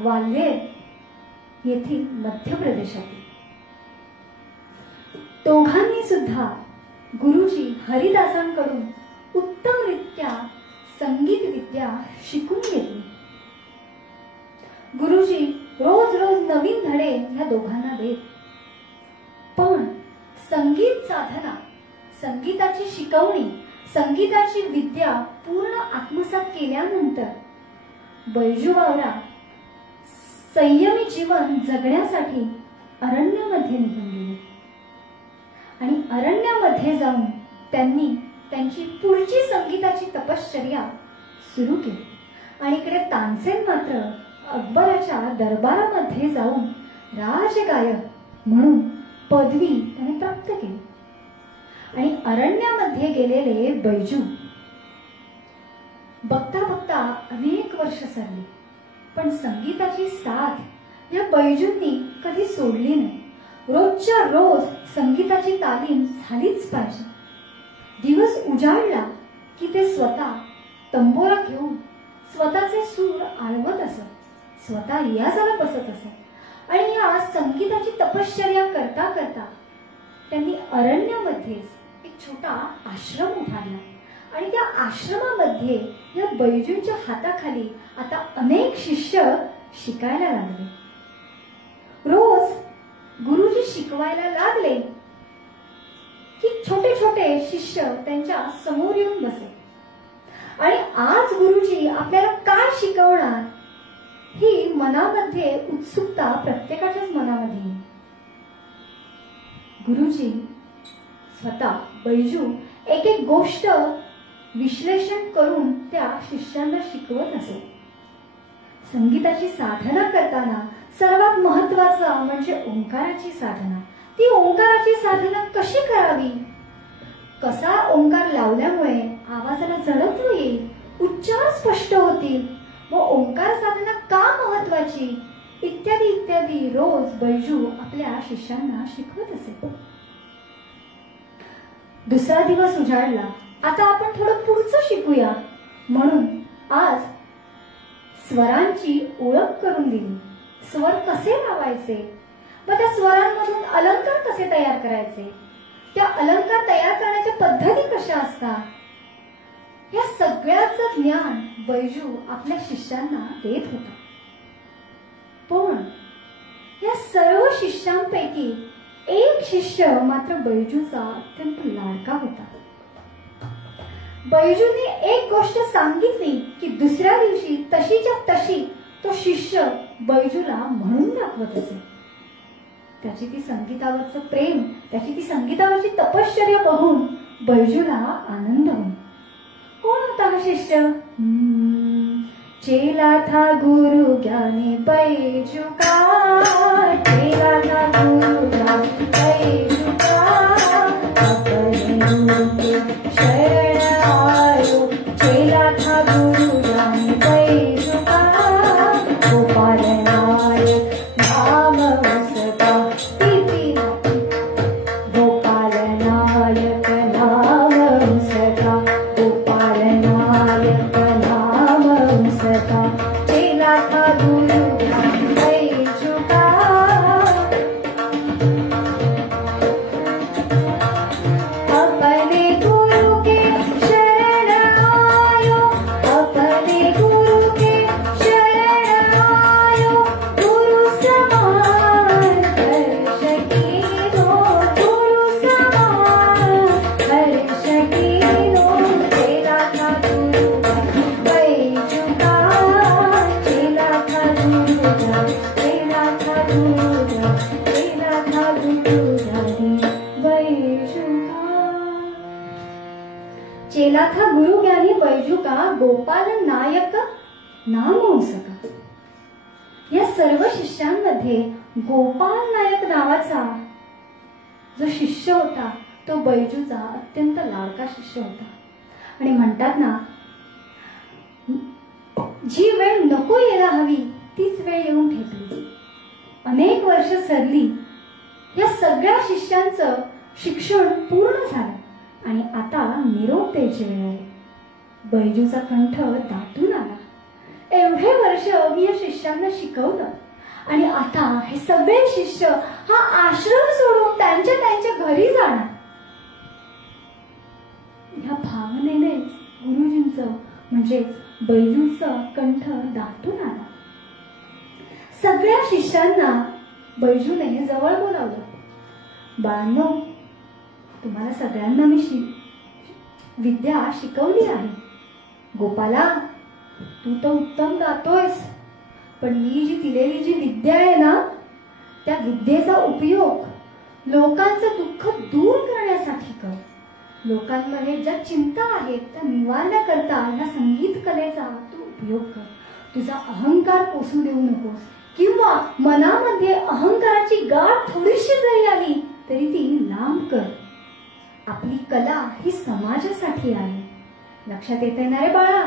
ग्वाल्हेर येथील मध्य प्रदेशातील. दोघांनी सुद्धा गुरुजी हरिदासांकडून उत्तमरित्या संगीत विद्या शिकून घेतली. गुरुजी रोज रोज नवीन धडे ह्या दोघांना देत. पण संगीत साधना, संगीताची शिकवणी, संगीताची विद्या पूर्ण आत्मसात केल्यानंतर बैजू बावरा संयमी जीवन जगण्यासाठी अरण्यामध्ये निघून गेले. आणि अरण्यामध्ये जाऊन त्यांनी त्यांची पुढची संगीताची तपश्चर्या सुरू केली. आणि इकडे तानसेन मात्र अकबराच्या दरबारामध्ये जाऊन राजगायक म्हणून पदवी त्याने प्राप्त केली. आणि अरण्यामध्ये गेलेले बैजू बघता बघता अनेक वर्ष सरली, पण संगीताची साथ या बैजूंनी कधी सोडली नाही. रोजच्या रोज संगीताची तालीम झालीच पाहिजे. दिवस उजाडला की ते स्वतः तंबोरा घेऊन स्वतःचे सूर आळवत असत, स्वतः रियाजाला बसत असत. आणि या संगीताची तपश्चर्या करता करता त्यांनी अरण्यामध्येच एक छोटा आश्रम उभारला. आणि त्या आश्रमामध्ये या बैजूंच्या हाताखाली आता अनेक शिष्य शिकायला लागले. रोज गुरुजी शिकवायला लागले की छोटे छोटे शिष्य त्यांच्या समोर येऊन बसे. आणि आज गुरुजी आपल्याला काय शिकवणार ही मनामध्ये उत्सुकता प्रत्येकाच्याच मनामध्ये. गुरुजी स्वतः बैजू एक एक गोष्ट विश्लेषण करून त्या शिष्यांना शिकवत असे. संगीताची साधना करताना सर्वात महत्वाचा म्हणजे ओंकाराची साधना. ती ओंकाराची साधना कशी करावी, कसा ओंकार लावल्यामुळे आवाजाला जडत्व येईल, उच्चार स्पष्ट होतील, व ओंकार साधना का महत्वाची, इत्यादी इत्यादी रोज बैजू आपल्या शिष्यांना शिकवत असे. दुसरा दिवस उजाडला. आता आपण थोडं पुढचं शिकूया म्हणून आज स्वरांची ओळख करून दिली. स्वर कसे लावायचे व त्या स्वरांमधून अलंकार कसे तयार करायचे, त्या अलंकार तयार करण्याच्या पद्धती कशा असतात, या सगळ्याचं ज्ञान बैजू आपल्या शिष्यांना देत होता. पण या सर्व शिष्यांपैकी एक शिष्य मात्र बैजूचा अत्यंत लाडका होता. बैजूने एक गोष्ट सांगितली की दुसऱ्या दिवशी तशीच्या तशी तो शिष्य बैजूला म्हणून दाखवत असे. त्याची ती संगीतावरचं प्रेम, त्याची ती संगीतावरची तपश्चर्या बघून बैजूला आनंद होईल. कोण होता हा शिष्य? चेला था गुरु ज्ञानी बैजू का, चेला था गुरु ज्ञानी बैजू का, अपने गुरु के शरण आयो. चेला था गुरु ज्ञानी बैजू का, गोपाल नायक नाम उसका, गोपाल नायक नाम उसका, गोपाल नायक नाम उसका. चेला था गुरु ज्ञानी बैजू का, अपने गुरु के शरण आयो, अपने गुरु के शरण आयो. गुरु समान हर्ष कीनो, गुरु समान हर्ष कीनो. चेला था गुरु ज्ञानी बैजू का, चेला था गुरु ज्ञानी, चेला था गुरु ज्ञानी, चेला था गुरु ज्ञानी बैजू का. चेला था गुरु ज्ञानी बैजू का, गोपाल नायक नाम उसका. या सर्व शिष्यांमध्ये गोपाल नायक नावाचा जो शिष्य होता तो बैजूचा अत्यंत लाडका शिष्य होता. आणि म्हणतात ना, जी वेळ नको यायला हवी तीच वेळ येऊन ठेपली. अनेक वर्ष सरली. या सगळ्या शिष्यांचं शिक्षण पूर्ण झालं आणि आता निरोप द्यायची वेळ आली. बैजूचा कंठ दाटून आला. एवढे वर्ष मी या शिष्यांना शिकवलं आणि आता हे सगळे शिष्य हा आश्रम सोडून त्यांच्या त्यांच्या घरी जाणार. या भावनेनेच गुरुजींचं म्हणजेच बैजूचं कंठ दाटून आला. सगळ्या शिष्यांना बैजूने जवळ बोलावलं. बाळांनो, तुम्हाला सगळ्यांना मी विद्या शिकवली आहे. गोपाला, तू तर उत्तम गातोयस, पण मी जी दिलेली जी विद्या आहे ना, त्या विद्येचा उपयोग लोकांचं दुःख दूर करण्यासाठी कर. लोकांमध्ये ज्या चिंता आहेत त्या निवारण्याकरता ह्या संगीत कलेचा तू उपयोग कर. तुझा अहंकार पोसू देऊ नकोस, किंवा मनामध्ये अहंकाराची गाठ थोडीशी जरी आली तरी ती लांब कर. आपली कला ही समाजासाठी आहे. लक्षात येते ना रे बाळा?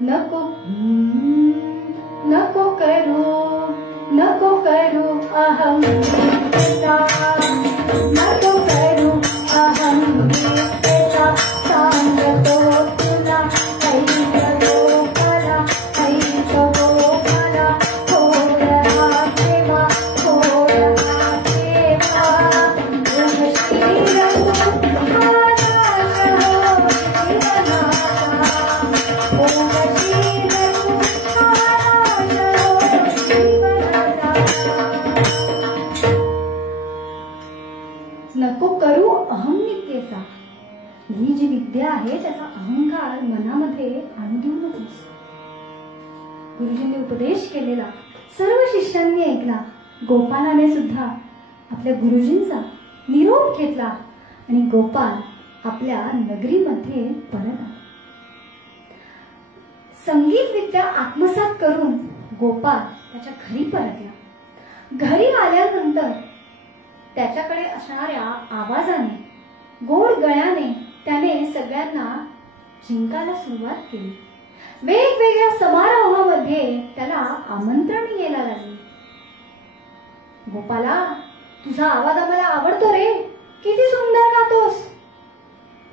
नको नको करू, नको करू अहंता, नको करू अहंता. सांगतो तुला ऐक गोपाला, ऐक गोपाला, थोडा ठेवा, थोडा ठेवा. नको करू अहंनित्येचा. ही जी विद्या आहे त्याचा अहंकार मनामध्ये आणू देऊ नकोस. गुरुजींनी उपदेश केलेला सर्व शिष्यांनी ऐकला. गोपालाने सुद्धा आपल्या गुरुजींचा निरोप घेतला आणि गोपाल आपल्या नगरीमध्ये परत आला. संगीत विद्या आत्मसात करून गोपाल त्याच्या घरी परतला. घरी आल्यानंतर त्याच्याकडे असणाऱ्या आवाजाने, गोड गळ्याने त्याने सगळ्यांना जिंकायला सुरुवात केली. वेगवेगळ्या समारोहामध्ये त्याला आमंत्रण यायला लागले. गोपाला, तुझा आवाज आम्हाला आवडतो रे, किती सुंदर गातोस.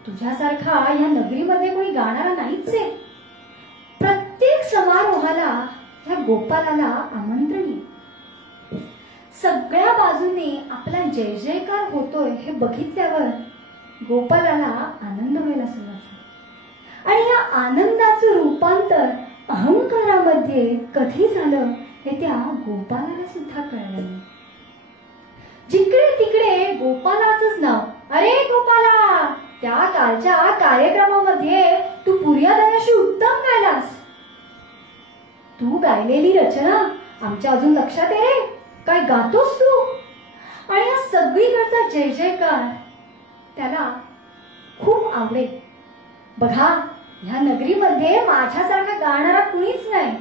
तुझ्यासारखा या नगरीमध्ये कोणी गाणारा नाहीच आहे. प्रत्येक समारोहाला ह्या गोपालाला आमंत्रण येईल. सगळ्या बाजूने आपला जय जयकार होतोय हे बघितल्यावर गोपालाला आनंद व्हायला सुरुवात झाली. आणि या आनंदाचं रूपांतर अहंकारामध्ये कधी झालं हे त्या गोपालाला सुद्धा कळलं नाही. जिकडे तिकडे गोपालाचंच नाव. अरे गोपाला, त्या कालच्या कार्यक्रमामध्ये तू पुर्यादानाशी उत्तम गायलास. तू गायलेली रचना आमच्या अजून लक्षात आहे. काय गातोस तू? आणि या सगळीकडचा जय जयकार त्याला खूप आवडेल. बघा, ह्या नगरीमध्ये माझ्यासारखा गाणारा कुणीच नाही.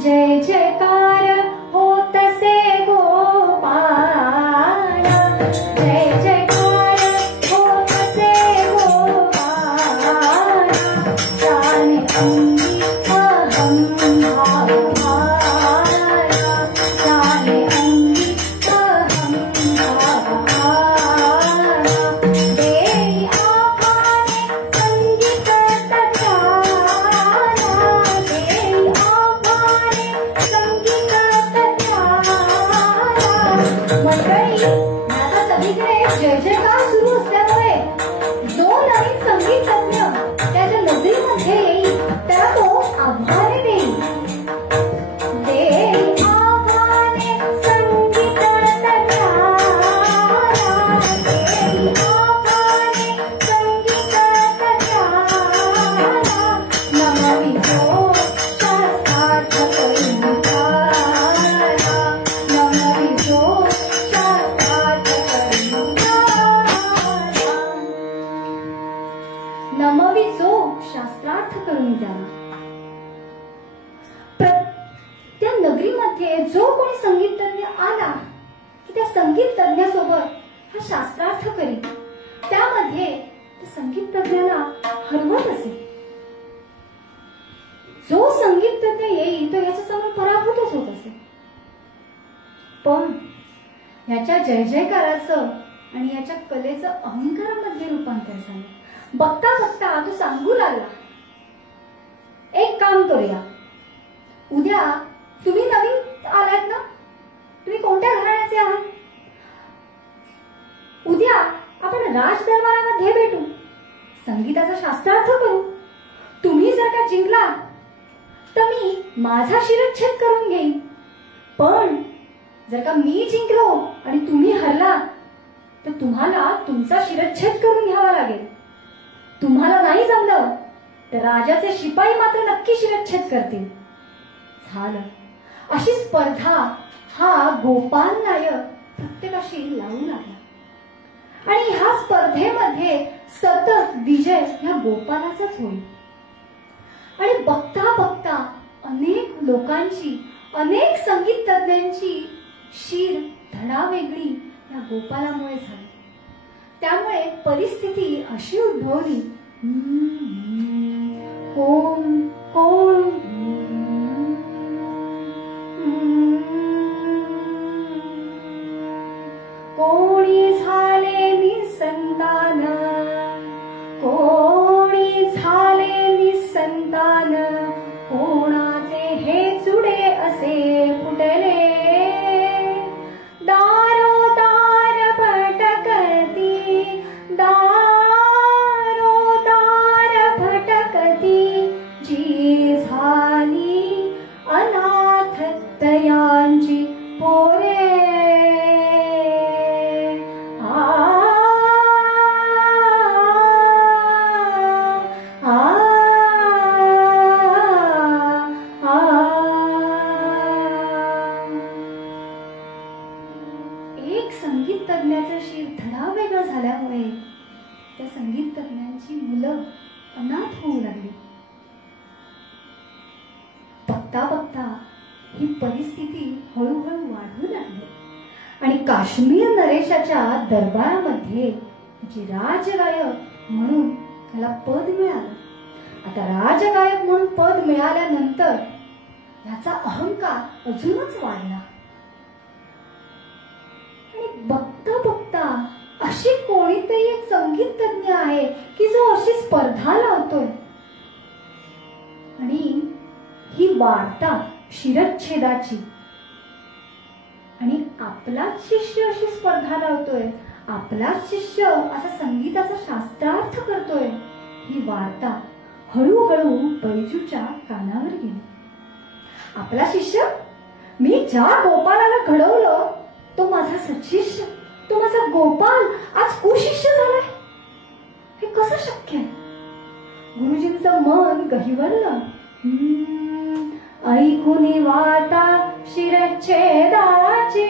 जय जयकार होतसे गोपाला, जय जयकार होतसे गोपाला. जाने अंगी अहं भावाला, जाने अंगी अहं भावाला. देई आभाने संगीत तत्याला, देई आभाने संगीत तत्याला. मंडळी, आता सगळीकडे जय जयकार सुरू असल्यामुळे जो नवीन संगीत तज्ञ त्याच्या नगरीमध्ये येईल त्याला तो आभाने देईल. देई आभाने संगीत तत्याला, देई आभाने संगीत तत्याला. नमवितो शास्त्रार्थ करुणाला, नमवितो शास्त्रार्थ करुणाला. नमवितो शास्त्रार्थ करून द्यावा. त्या नगरीमध्ये जो कोणी संगीत तज्ञ आला की त्या संगीत तज्ञासोबत हा शास्त्रार्थ करी, त्यामध्ये त्या संगीत तज्ञाला हरवत असे. जो संगीत तज्ञ येईल तो याच्यासमोर पराभूतच होत असे. पण याच्या जय जयकाराचं आणि याच्या कलेचं अहंकारामध्ये रूपांतर झालं. बघता बघता तो सांगू लागला, एक काम करूया, उद्या तुम्ही नवीन आलात ना, तुम्ही कोणत्या घराण्याचे आहात? उद्या आपण राज दरबारामध्ये भेटू, संगीताचा शास्त्रार्थ करू. तुम्ही जर का जिंकला तर मी माझा शिरच्छेद करून घेईन. पण जर का मी जिंकलो आणि तुम्ही हरला तर तुम्हाला तुमचा शिरच्छेद करून घ्यावा लागेल. तुम्हाला नाही जमलं तर राजाचे शिपाई मात्र नक्की शिरच्छेद करतील. झालं. अशी स्पर्धा हा गोपाल नायक प्रत्येकाशी लावू लागला आणि ह्या स्पर्धेमध्ये सतत विजय ह्या गोपालाचाच होईल. आणि बघता बघता अनेक लोकांची, अनेक संगीत तज्ञांची शीर धडावेगळी या गोपालामुळे झाली. त्यामुळे परिस्थिती अशी उद्भवली, कोण कोण कोणी झाले निसंतान, कोणी झाले निसंतान, कोणाचे हे चुडे असे फुटले. दारोदार भटकती, दारोदार भटकती, जी झाली अनाथ तयांची पोरे. एक संगीत तज्ञाचं शीर धडावेगळं झाल्यामुळे त्या संगीत तज्ञांची मुलं अनाथ होऊ लागली. बघता बघता ही परिस्थिती हळूहळू वाढू लागली आणि काश्मीर नरेशाच्या दरबारामध्ये जे राजगायक म्हणून त्याला पद मिळालं. आता राजगायक म्हणून पद मिळाल्यानंतर याचा अहंकार अजूनच वाढला. आणि बघता बघता अशी कोणीतरी एक संगीत तज्ञ आहे की जो अशी स्पर्धा लावतोय आणि ही वार्ता शिरच्छेदाची, आणि आपलाच शिष्य अशी स्पर्धा लावतोय, आपलाच शिष्य असा संगीताचा शास्त्रार्थ करतोय, ही वार्ता हळूहळू बैजूच्या कानावर गेली. आपला शिष्य, मी ज्या गोपालाला घडवलं तो माझा सत्शिष्य, तो माझा गोपाल आज कुशिष्य झालाय, हे कसं शक्य आहे? गुरुजींचं मन गहिवरलं. ऐकुनी वार्ता शिरच्छेदाची,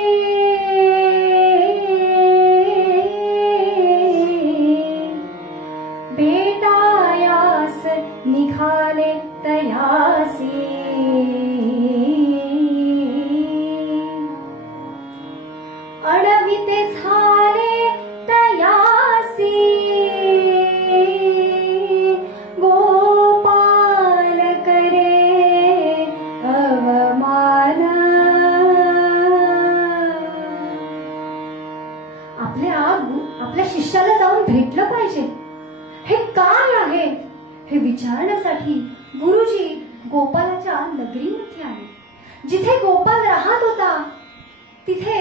भेटायास निघाले तयासी, अडविते झाले तयासी, गोपाल करे अवमान. आपल्या शिष्याला जाऊन भेटलं पाहिजे. हे काय आहे हे विचारण्यासाठी गुरुजी गोपालाच्या नगरीमध्ये आले. जिथे गोपाल राहत होता तिथे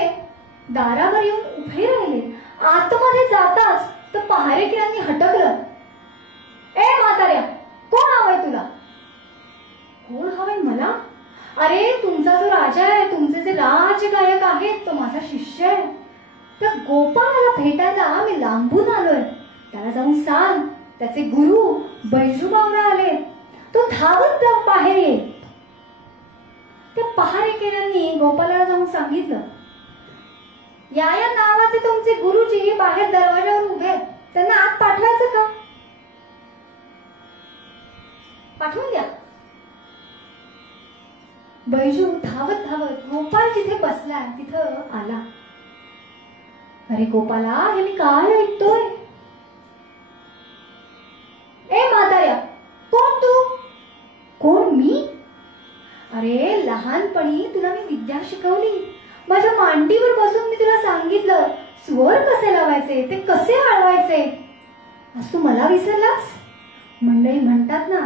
दारावर येऊन उभे राहिले. आतमध्ये जाताच तर पहारेकऱ्यांनी हटकलं. ए म्हाताऱ्या, कोण हवंय तुला? कोण हवंय मला? अरे तुमचा जो राजा आहे, तुमचे जे राजगायक आहेत, तो माझा शिष्य आहे. तर गोपाळाला भेटायला मी लांबून आलोय. त्याला जाऊन सांग त्याचे गुरु बैजू बावरा आले, तो धावत बाहेर येईल. त्या पहारेकऱ्यांनी गोपाळाला जाऊन सांगितलं, या नावाचे तुमचे गुरुजी बाहेर दरवाजावर उभे आहेत, त्यांना आत पाठवायचं का? पाठवून द्या. बैजू धावत धावत गोपाल जिथे बसलाय तिथं आला. अरे गोपाला, हे मी काय ऐकतोय? ए म्हाताऱ्या, कोण तू? कोण मी? अरे लहानपणी तुला मी विद्या शिकवली. माझ्या मांडीवर बसून मी तुला सांगितलं स्वर कसे लावायचे, ते कसे वाढवायचे. आज तू मला विसरलास? मंडळी म्हणतात ना,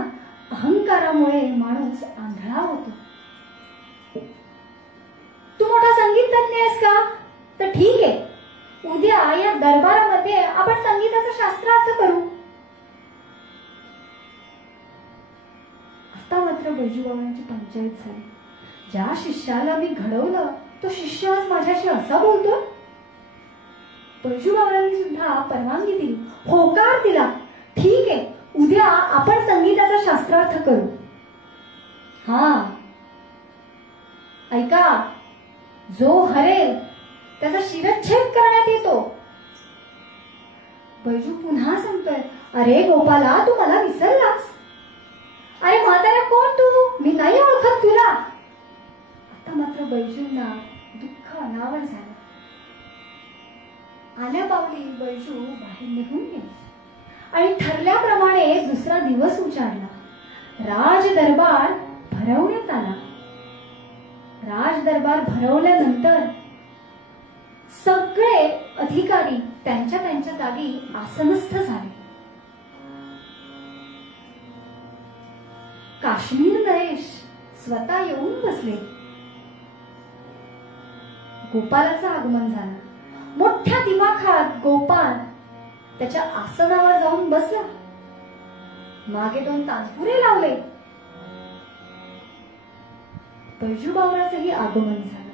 अहंकारामुळे माणूस आंधळा होतो. तू मोठा संगीत तज्ञ आहेस का? तर ठीक आहे, उद्या या दरबारामध्ये आपण संगीताचा शास्त्रार्थ करू. आता मात्र बैजूबाबांची पंचायत झाली. ज्या शिष्याला मी घडवलं तो शिष्य आज माझ्याशी असा बोलतो. बैजूबाबांनी सुद्धा परवानगी दिली, होकार दिला. ठीक आहे, उद्या आपण संगीताचा शास्त्रार्थ करू. हा ऐका, जो हरेल त्याचा शिरच्छेद करण्यात येतो. बैजू पुन्हा सांगतोय, अरे गोपाला, तू मला विसरलास. अरे म्हाताऱ्या, कोण तू? मी नाही ओळखत तुला. आता मात्र बैजूंना दुःख अनावर झालं. आल्या पावली बैजू बाहेर निघून गेले आणि ठरल्याप्रमाणे दुसरा दिवस उजाडला. राज दरबार भरवण्यात आला. राज दरबार भरवल्यानंतर सगळे अधिकारी त्यांच्या त्यांच्या जागी आसनस्थ झाले. काश्मीर नरेश स्वतः येऊन बसले. गोपालाचं आगमन झालं. मोठ्या दिमाखात गोपाल त्याच्या आसनावर जाऊन बसला. मागे 2 तानपुरे लावले. बैजूबावळाचंही आगमन झालं.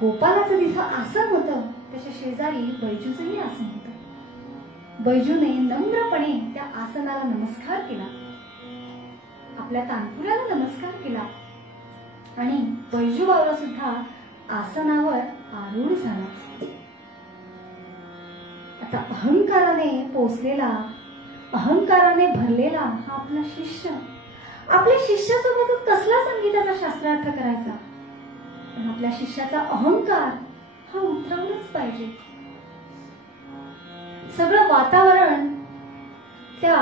गोपालाचं जिथं आसन होतं त्याच्या शेजारी बैजूचंही आसन होतं. बैजूने नम्रपणे त्या आसनाला नमस्कार केला, आपल्या तानपुऱ्याला नमस्कार केला आणि बैजूबावळा सुद्धा आसनावर आरूढ झाला. आता अहंकाराने पोचलेला, अहंकाराने भरलेला हा आपला शिष्य, आपल्या शिष्यासोबत कसला संगीताचा शास्त्रार्थ करायचा? पण आपल्या शिष्याचा अहंकार हा उतरवलाच पाहिजे. सगळं वातावरण त्या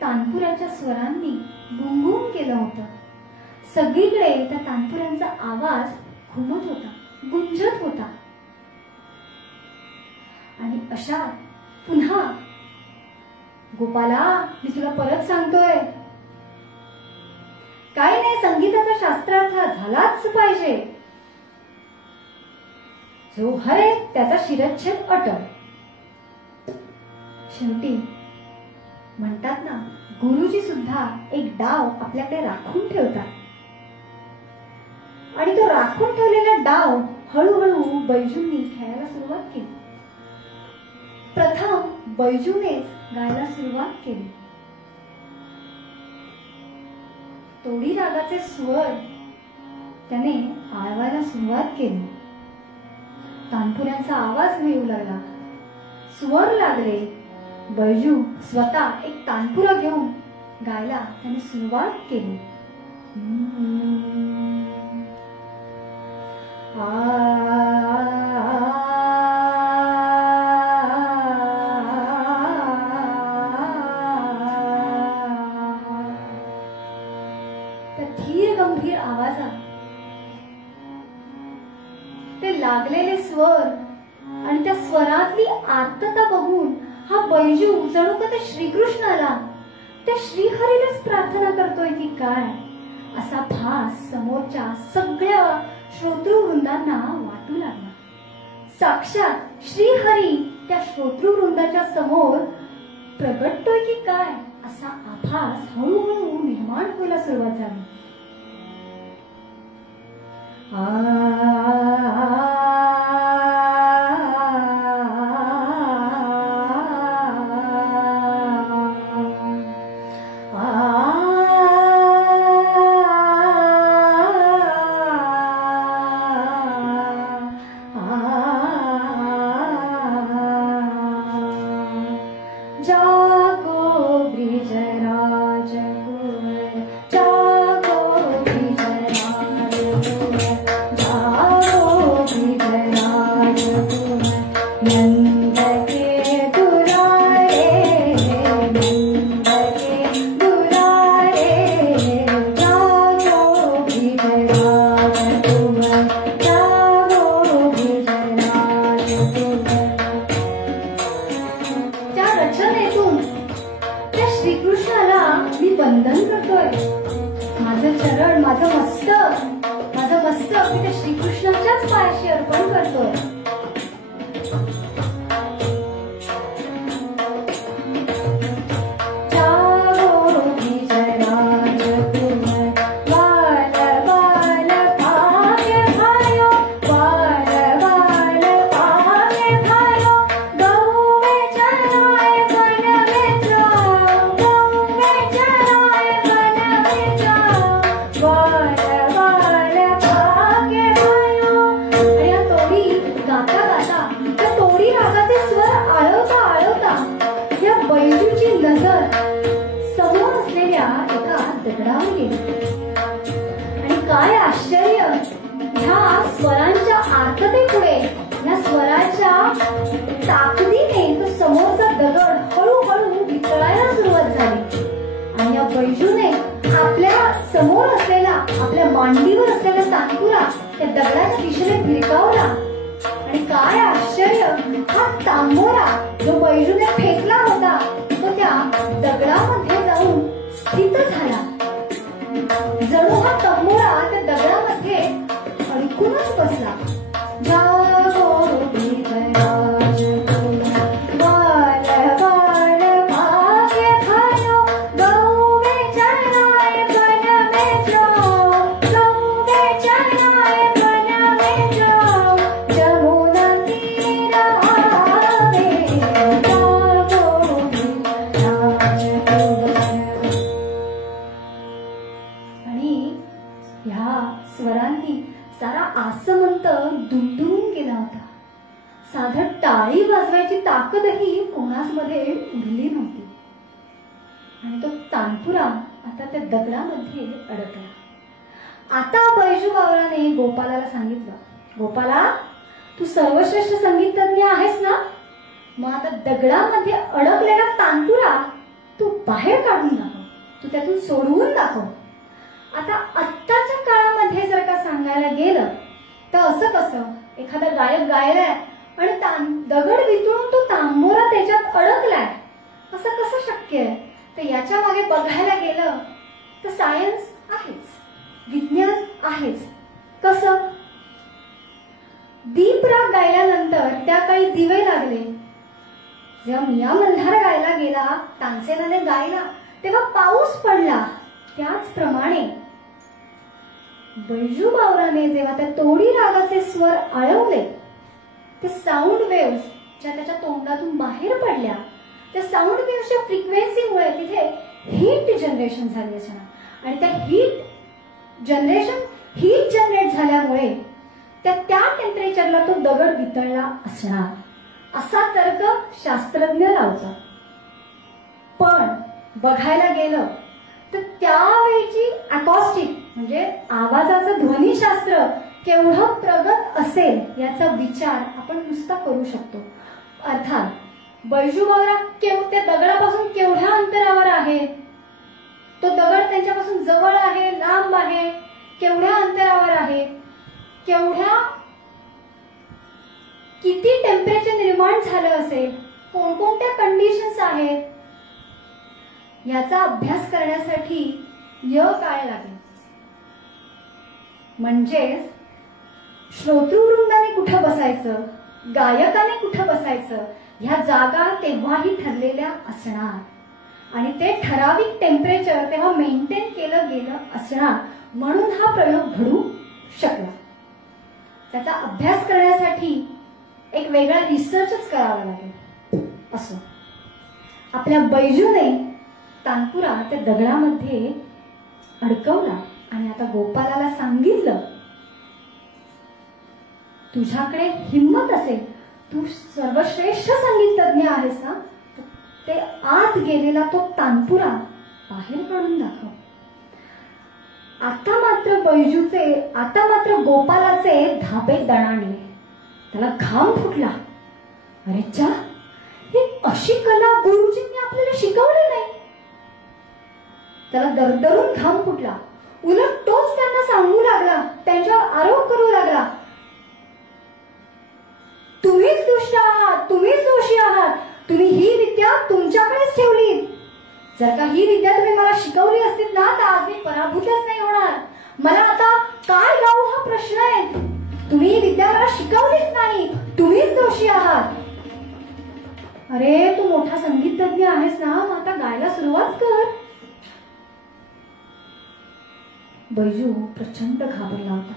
तानपुऱ्याच्या स्वरांनी गुंगून केलं होतं. सगळीकडे त्या तानपुऱ्यांचा आवाज घुमत होता, गुंजत होता. आणि अशा पुन्हा, गोपाला, मी तुला परत सांगतोय, काय नाही, संगीताचा शास्त्रार्थ झालाच पाहिजे. जो हरे त्याचा शिरच्छेद अटळ. शेवटी म्हणतात ना, गुरुजी सुद्धा एक डाव आपल्याकडे राखून ठेवतात आणि तो राखून ठेवलेला डाव हळूहळू बैजूंनी खेळायला सुरुवात केली. प्रथम बैजूनेच गायला सुरुवात केली. तोडी रागाचे स्वर त्याने आळवायला सुरुवात केली. तानपुऱ्यांचा आवाज येऊ लागला, स्वर लागले. बैजू स्वतः एक तानपुरा घेऊन गायला त्याने सुरुवात केली. त्या धीर गंभीर आवाजात ते लागलेले स्वर आणि त्या स्वरातली आर्तता बघून हा बैजू जणू का त्या श्रीकृष्णाला, त्या श्रीहरीलाच प्रार्थना करतोय की काय, असा भास समोरच्या सगळ्या श्रोतृवृंदांना वाटू लागला. साक्षात श्रीहरी त्या श्रोतृवृंदाच्या समोर प्रगटतोय की काय, असा आभास हळूहळू निर्माण व्हायला सुरुवात झाली. श्रीकृष्णाच्याच पायाशी अर्पण करतोय. जागो विजयराज दगडावर गेले. आणि काय आश्चर्य, ह्या स्वरांच्या आर्ततेपुढे, ह्या स्वराच्या ताकदीने तो समोरचा दगड हळूहळू वितळायला सुरुवात झाली. आणि या बैजूने आपल्या समोर असलेला, आपल्या मांडीवर असलेला तानपुरा त्या दगडाच्या दिशेने भिरकावला. आणि काय आश्चर्य, हा तांबोरा जो बैजूने फेकला होता तो त्या दगडामध्ये जाऊन स्थित झाला. जणू हा तांबोरा त्या दगडामध्ये अडकूनच बसला. जागो विजयाज बाल बाल भाग्य भयो, गौ बेचाराय बन में जाओ, गौ बेचाराय बन में जाओ, जमुना तीर आवे, जागो विजयाज. आणि ह्या स्वरांनी सारा आसमंत दुमदुमून गेला होता. साधं टाळी वाजवायची ताकदही कोणास मध्ये उरली नव्हती. आणि तो तानपुरा आता त्या दगडामध्ये अडकला. आता बैजू बावळाने गोपालाला सांगितलं, गोपाला, तू सर्वश्रेष्ठ संगीतज्ञ आहेस ना, मग आता दगडामध्ये अडकलेला तानपुरा तू बाहेर काढून दाखव, तू त्यातून सोडवून दाखव. आता आत्ताच्या काळामध्ये जर का सांगायला गेलं तर असं कसं, एखादा गायक गायलाय आणि दगड वितळून तो तांबोरा त्याच्यात अडकलाय, असं कसं शक्य आहे? तर याच्या मागे बघायला गेलं तर सायन्स आहेच, विज्ञान आहेच. कसं? दीपराग गायल्यानंतर त्या काळी दिवे लागले. जेव्हा मिया मल्हार गायला गेला, तानसेनाने गायला, तेव्हा पाऊस पडला. त्याचप्रमाणे बैजू बावराने जेव्हा त्या तोडी रागाचे स्वर आळवले, ते साऊंड वेव्स ज्या त्याच्या तोंडातून बाहेर पडल्या, त्या साऊंड वेव्सच्या फ्रिक्वेन्सीमुळे तिथे हीट जनरेशन झाली असणार. आणि त्या हीट जनरेट झाल्यामुळे त्या टेम्परेचरला तो दगड वितळला असणार, असा तर्क शास्त्रज्ञ लावतात. पण बघायला गेलं तर त्यावेळची अकॉस्टिक म्हणजे आवाजाचं ध्वनीशास्त्र केवढं प्रगत असेल याचा विचार आपण नुसता करू शकतो. अर्थात बैजू बावरा त्या दगडापासून केवढ्या अंतरावर आहे, तो दगड त्यांच्यापासून जवळ आहे, लांब आहे, केवढ्या अंतरावर आहे, किती टेम्परेचर निर्माण झालं असेल, कोणकोणत्या कंडिशन्स आहेत, याचा अभ्यास करण्यासाठी काळ लागेल. म्हणजेच श्रोतृवृंदाने कुठं बसायचं, गायकाने कुठं बसायचं, ह्या जागा तेव्हाही ठरलेल्या असणार. आणि ते ठराविक टेम्परेचर तेव्हा मेंटेन केलं गेलं असणार, म्हणून हा प्रयोग घडू शकला. त्याचा अभ्यास करण्यासाठी एक वेगळा रिसर्चच करावा लागेल. असं आपल्या बैजूने तानपुरा त्या दगडामध्ये अडकवला. आणि आता गोपालाला सांगितलं, तुझ्याकडे हिंमत असेल, तू सर्वश्रेष्ठ संगीतज्ञ आहेस ना, ते आत गेलेला तो तानपुरा बाहेर काढून दाखव. आता मात्र गोपालाचे धाबे दणाणले, त्याला घाम फुटला. अरे चा, ही अशी कला गुरुजींनी आपल्याला शिकवली नाही. त्याला दरदरून घाम फुटला. उलट तोच त्यांना सांगू लागला, त्यांच्यावर आरोप करू लागला, तुम्हीच दुष्ट आहात, तुम्हीच दोषी आहात, तुम्ही ही विद्या तुमच्याकडेच ठेवली. जर का ही विद्या तुम्ही मला शिकवली असतीत ना, तर आज मी पराभूतच नाही होणार. मला आता काय गाऊ हा प्रश्न आहे. तुम्ही ही विद्या मला शिकवलीच नाही, तुम्हीच दोषी आहात. अरे तू मोठा संगीतज्ञ आहेस ना, मग आता गायला सुरुवात कर. बैजू प्रचंड घाबरला होता.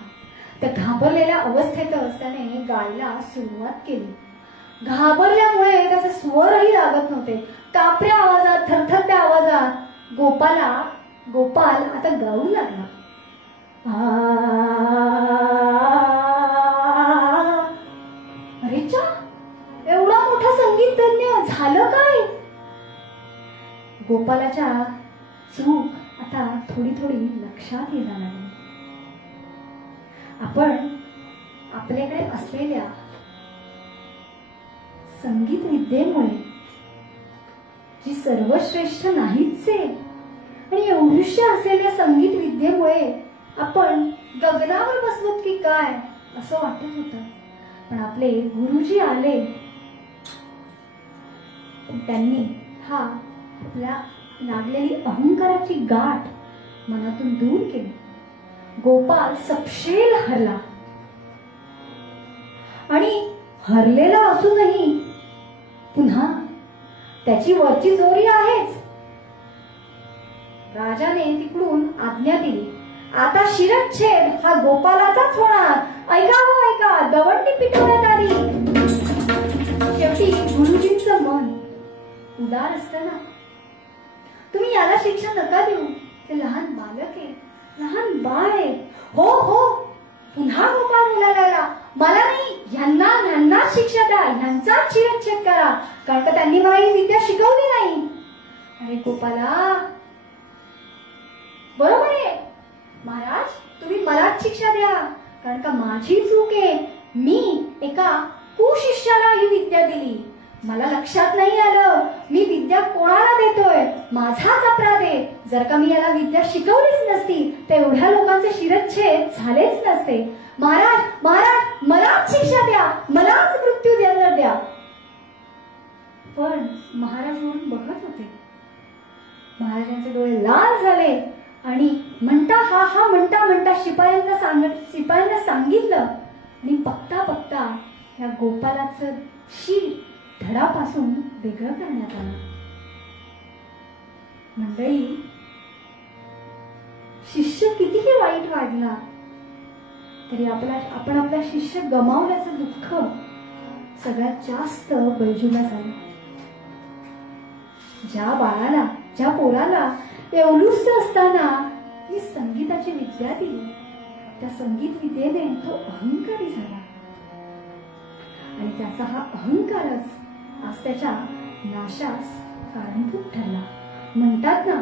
त्या घाबरलेल्या अवस्थेतच त्याने गायला सुरुवात केली. घाबरल्यामुळे त्याचे स्वरही लागत नव्हते. कापऱ्या आवाजात, थरथरत्या आवाजात गोपाल आता गाऊ लागला. अरे चा, एवढा मोठा संगीतज्ञ झालं काय? गोपालाच्या चूक आता थोडी थोडी लक्षात यायला लागली. आपण आपल्याकडे असलेल्या संगीत विद्येमुळे जी सर्वश्रेष्ठ नाहीच आहे आणि एवढीशा असलेल्या संगीत विद्येमुळे आपण गगनावर बसलो की काय असं वाटत होतं. पण आपले गुरुजी आले, त्यांनी हा आपल्या लागलेली अहंकाराची गाठ मनातून दूर केली. गोपाल सपशेल हरला आणि हरलेला असूनही पुन्हा त्याची वरची जोरी आहेच. राजाने तिकडून आज्ञा दिली, आता शिरच्छेद हा गोपालाचाच होणार. ऐका हो ऐका, दवंडी पिटवण्यात आली. शेवटी गुरुजींचं मन उदार असतं ना. तुम्ही याला शिक्षा नका देऊ, ते लहान बालक आहे, लहान बाळ आहे. हो हो, पुन्हा गोपाल बोलायला लागला, मला नाही, ह्यांना शिक्षा द्या, ह्यांचाच शिरच्छेद करा, कारण का त्यांनी मला ही विद्या शिकवली नाही. अरे गोपाला, बरोबर आहे महाराज, तुम्ही मलाच शिक्षा द्या, कारण का माझी चूक आहे. मी एका कुशिष्याला ही विद्या दिली, मला लक्षात नाही आलं मी विद्या कोणाला देतोय, माझाच अपराध आहे. जर का मी याला विद्या शिकवलीच नसती तर एवढ्या लोकांचे शिरच्छेद झालेच नसते. महाराज महाराज, मलाच शिक्षा द्या, मलाच मृत्यू द्या. पण महाराज वरून बघत होते. महाराजांचे डोळे लाल झाले आणि म्हणता शिपायांना सांगितलं आणि बघता या गोपालाचं शीर धडापासून वेगळं करण्यात आलं. मंडळी, शिष्य कितीही वाईट वाढला तरी आपण आपला शिष्य गमावल्याचं दुःख सगळ्यात जास्त बैजूला झालं. ज्या पोराला एवढूच असताना मी संगीताची विद्या दिली, त्या संगीत विद्येने तो अहंकारी झाला आणि त्याचा हा अहंकारच आज त्याच्या नाशास कारणीभूत ठरला. म्हणतात ना,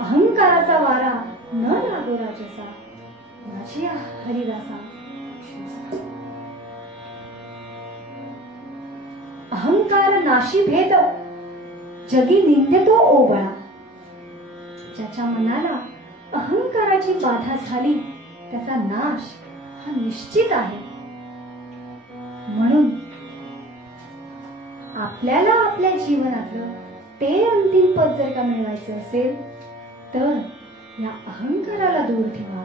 अहंकाराचा वारा न लागो राजसा, माझी हरिदासा. अहंकार नाशी भेद, जगी निंदतो ओबळा. ज्याच्या मनाला अहंकाराची बाधा झाली त्याचा नाश हा निश्चित आहे. म्हणून आपल्याला आपल्या जीवनातलं ते अंतिम पद जर का मिळवायचं असेल तर या अहंकाराला दूर ठेवा,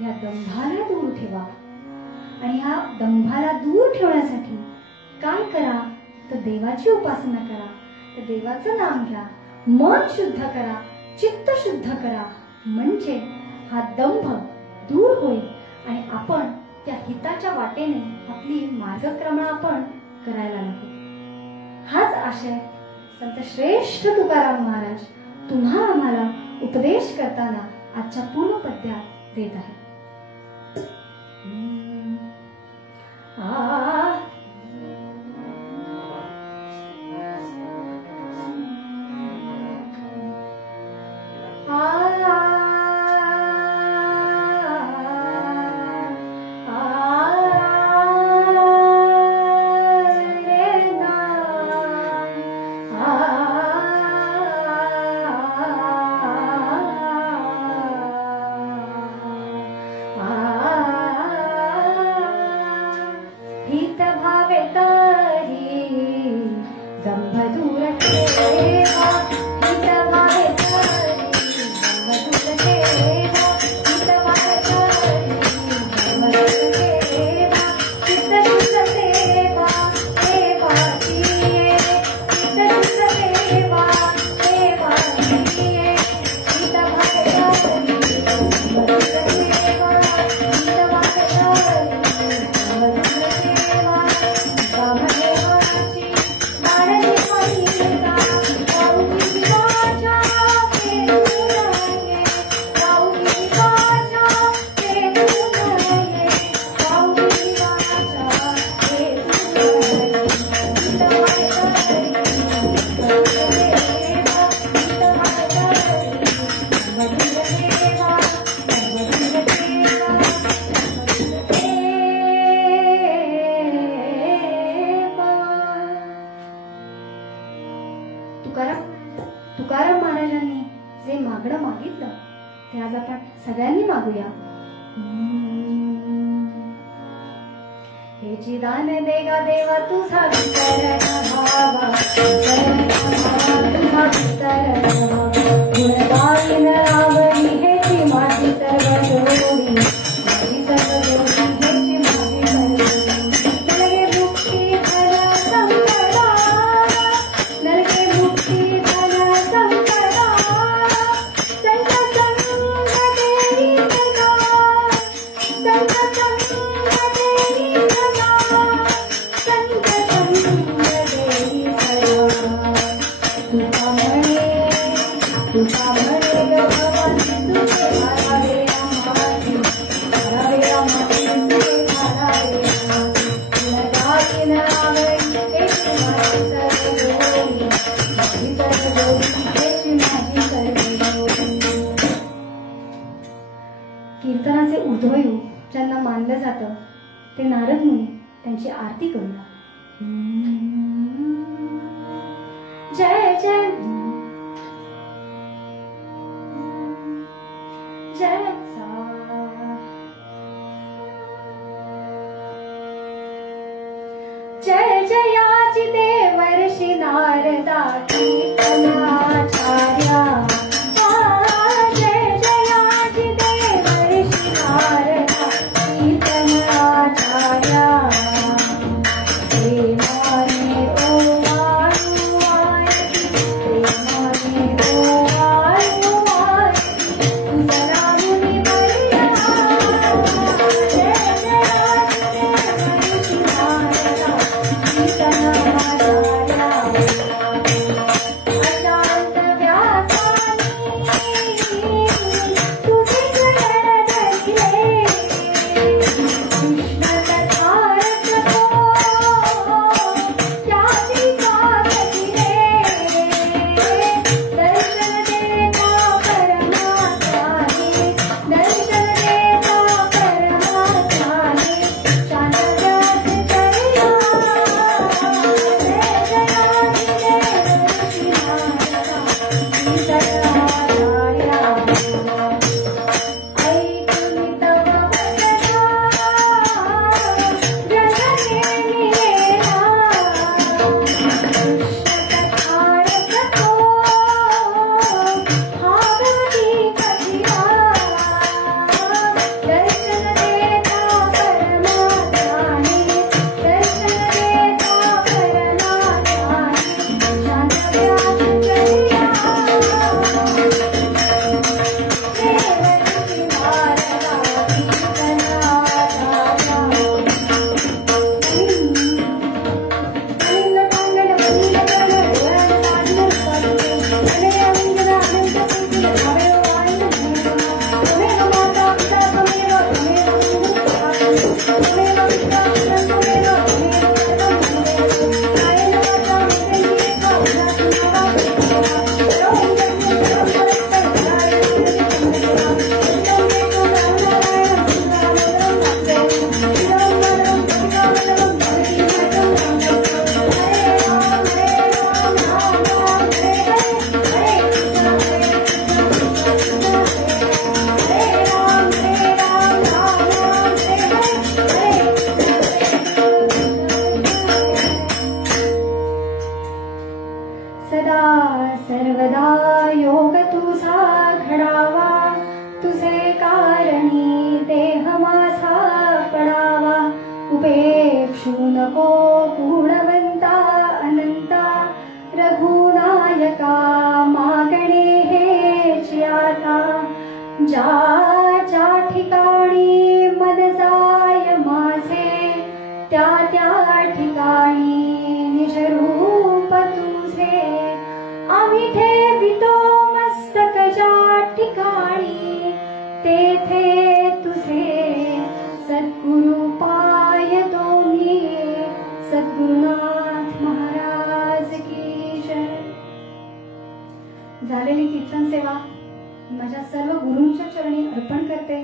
या दंभाला दूर ठेवा. आणि ह्या दंभाला दूर ठेवण्यासाठी काय करा तर देवाची उपासना करा, तर देवाचं नाम घ्या, मन शुद्ध करा, चित्त शुद्ध करा. म्हणजे हा दंभ दूर होईल आणि आपण त्या हिताच्या वाटेने आपली मार्गक्रमण आपण करायला लागू. हाच आशय संत श्रेष्ठ तुकाराम महाराज तुम्हा आम्हाला उपदेश करताना आजच्या पूर्ण पद्यात देत आहे. मागितलं ते आज आपण सगळ्यांनी मागूया. हे जी दान देगा देवा तुझा विसर भावा, तुझा विसर गुण गाईन आवडी हेची माझी सर्व जोडी, माझी सर्व जोडी हेची माझी सर्व नलगे मुक्ती धन संपदा, नलगे मुक्ती धन संपदा, संत संग देई सदा, संत संग देई सदा, संत संग देई सदा. तुझा म्हणे ग भगवान तुझे हरावे रामाची, हरावे रामाची तुझे हरावे रामाची, तुला गाईन आवडी हेची माझी सर्व जोडी, माझी सर्व जोडी हेची माझी सर्व जोडी. कीर्तनाचे उद्भवयू ज्यांना मानलं जातं ते नारद मुनी, त्यांची आरती करूया. जय जय जय जय जयाची देवर्षी नारदा कीर्तनाचार्या, जय जयाची देवर्षी नारदा कीर्तनाचार्या. प्रेमाने ओवाळू आरती, प्रेमाने ओवाळू आरती, तुझा मुनी बळीरा. जय जयाची देवर्षी नारदा कीर्तनाचार्या. अशांत व्यासानी तुझे चरण धरिले, कृष्ण कथारथ तो त्याची कागदिले. दर्शन देता परमात्माने, दर्शन देता परमात्माने, शांत व्यास करिया. जय जयाची देवर्षी नारदा कीर्तनाचार्या. ऐकून तव वचना जगने मिळेना, कृष्ण कथारथ तो भागवती कथिला. दर्शन देता परमात्माने, दर्शन देता परमात्माने, शांत व्यास करिया. देवर्षी नारदा कीर्तनाचार्या. अनिल कांगल वनील कर्ण डोळ्यात काढलं पडते, अनय अंजन अनंत प्रीती भावे वाईन धरणा. त्वमेव माता पिता त्वमेव, त्वमेव बंधु सखा, त्वमेव विश्वामित्रं त्वमेव, त्वमेव सर्वं मम. नारायण वाचा वेदैः एका उदासी नावा प्रेमया, सर्वं जगत् सर्वं परस्तं नारायणं चन्द्रसेवा. इदं वेदो नारायणं सुरानन्दं भक्तं, इदं वरं प्रतिकामदं भवति महतं रामं. हरे राम राम राम हरे हरे, हरे कृष्ण कृष्ण कृष्ण हरे राम राम राम हरे हरे, सदा सर्वदा योग तुझा घडावा, तुझे कारणी देह माझा पडावा. उपेक्षू नको गुणवंता अनंता, रघुनायका मागणे हेची आता. ज्या ज्या ठिकाणी मन जाय माझे, त्या त्या ठिकाणी निजरूप तुझे. आम्ही ठेवितो मस्तक ज्या ठिकाणी, तेथे तुझे सद्गुरु पायतो मी. सद्गुरुनाथ महाराज की जय. झालेली कीर्तन सेवा माझ्या सर्व गुरूंच्या चरणी अर्पण करते.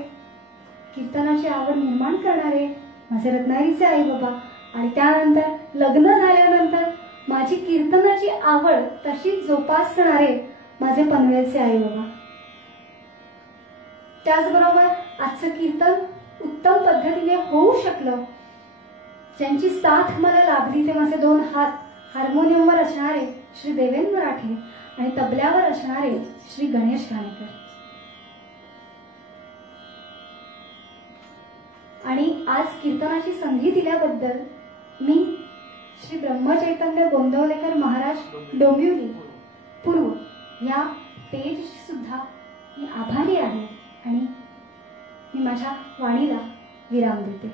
कीर्तनाची आवड निर्माण करणारे माझे रत्नागिरीचे आई बाबा, आणि त्यानंतर लग्न झाल्यानंतर माझी कीर्तनाची आवड तशीच जोपासणारे माझे पनवेलचे आई बाबा. त्याचबरोबर आजचं कीर्तन उत्तम पद्धतीने होऊ शकलं, ज्यांची साथ मला लाभली ते माझे 2 हात, हार्मोनियमवर असणारे श्री देवेंद्र मराठे आणि तबल्यावर असणारे श्री गणेश घाणेकर. आणि आज कीर्तनाची संधी दिल्याबद्दल मी श्री ब्रह्मचैतन्य गोंदवलेकर महाराज डोंबिवली पूर्व या पेजची सुद्धा मी आभारी आहे आणि मी माझ्या वाणीला विराम देते.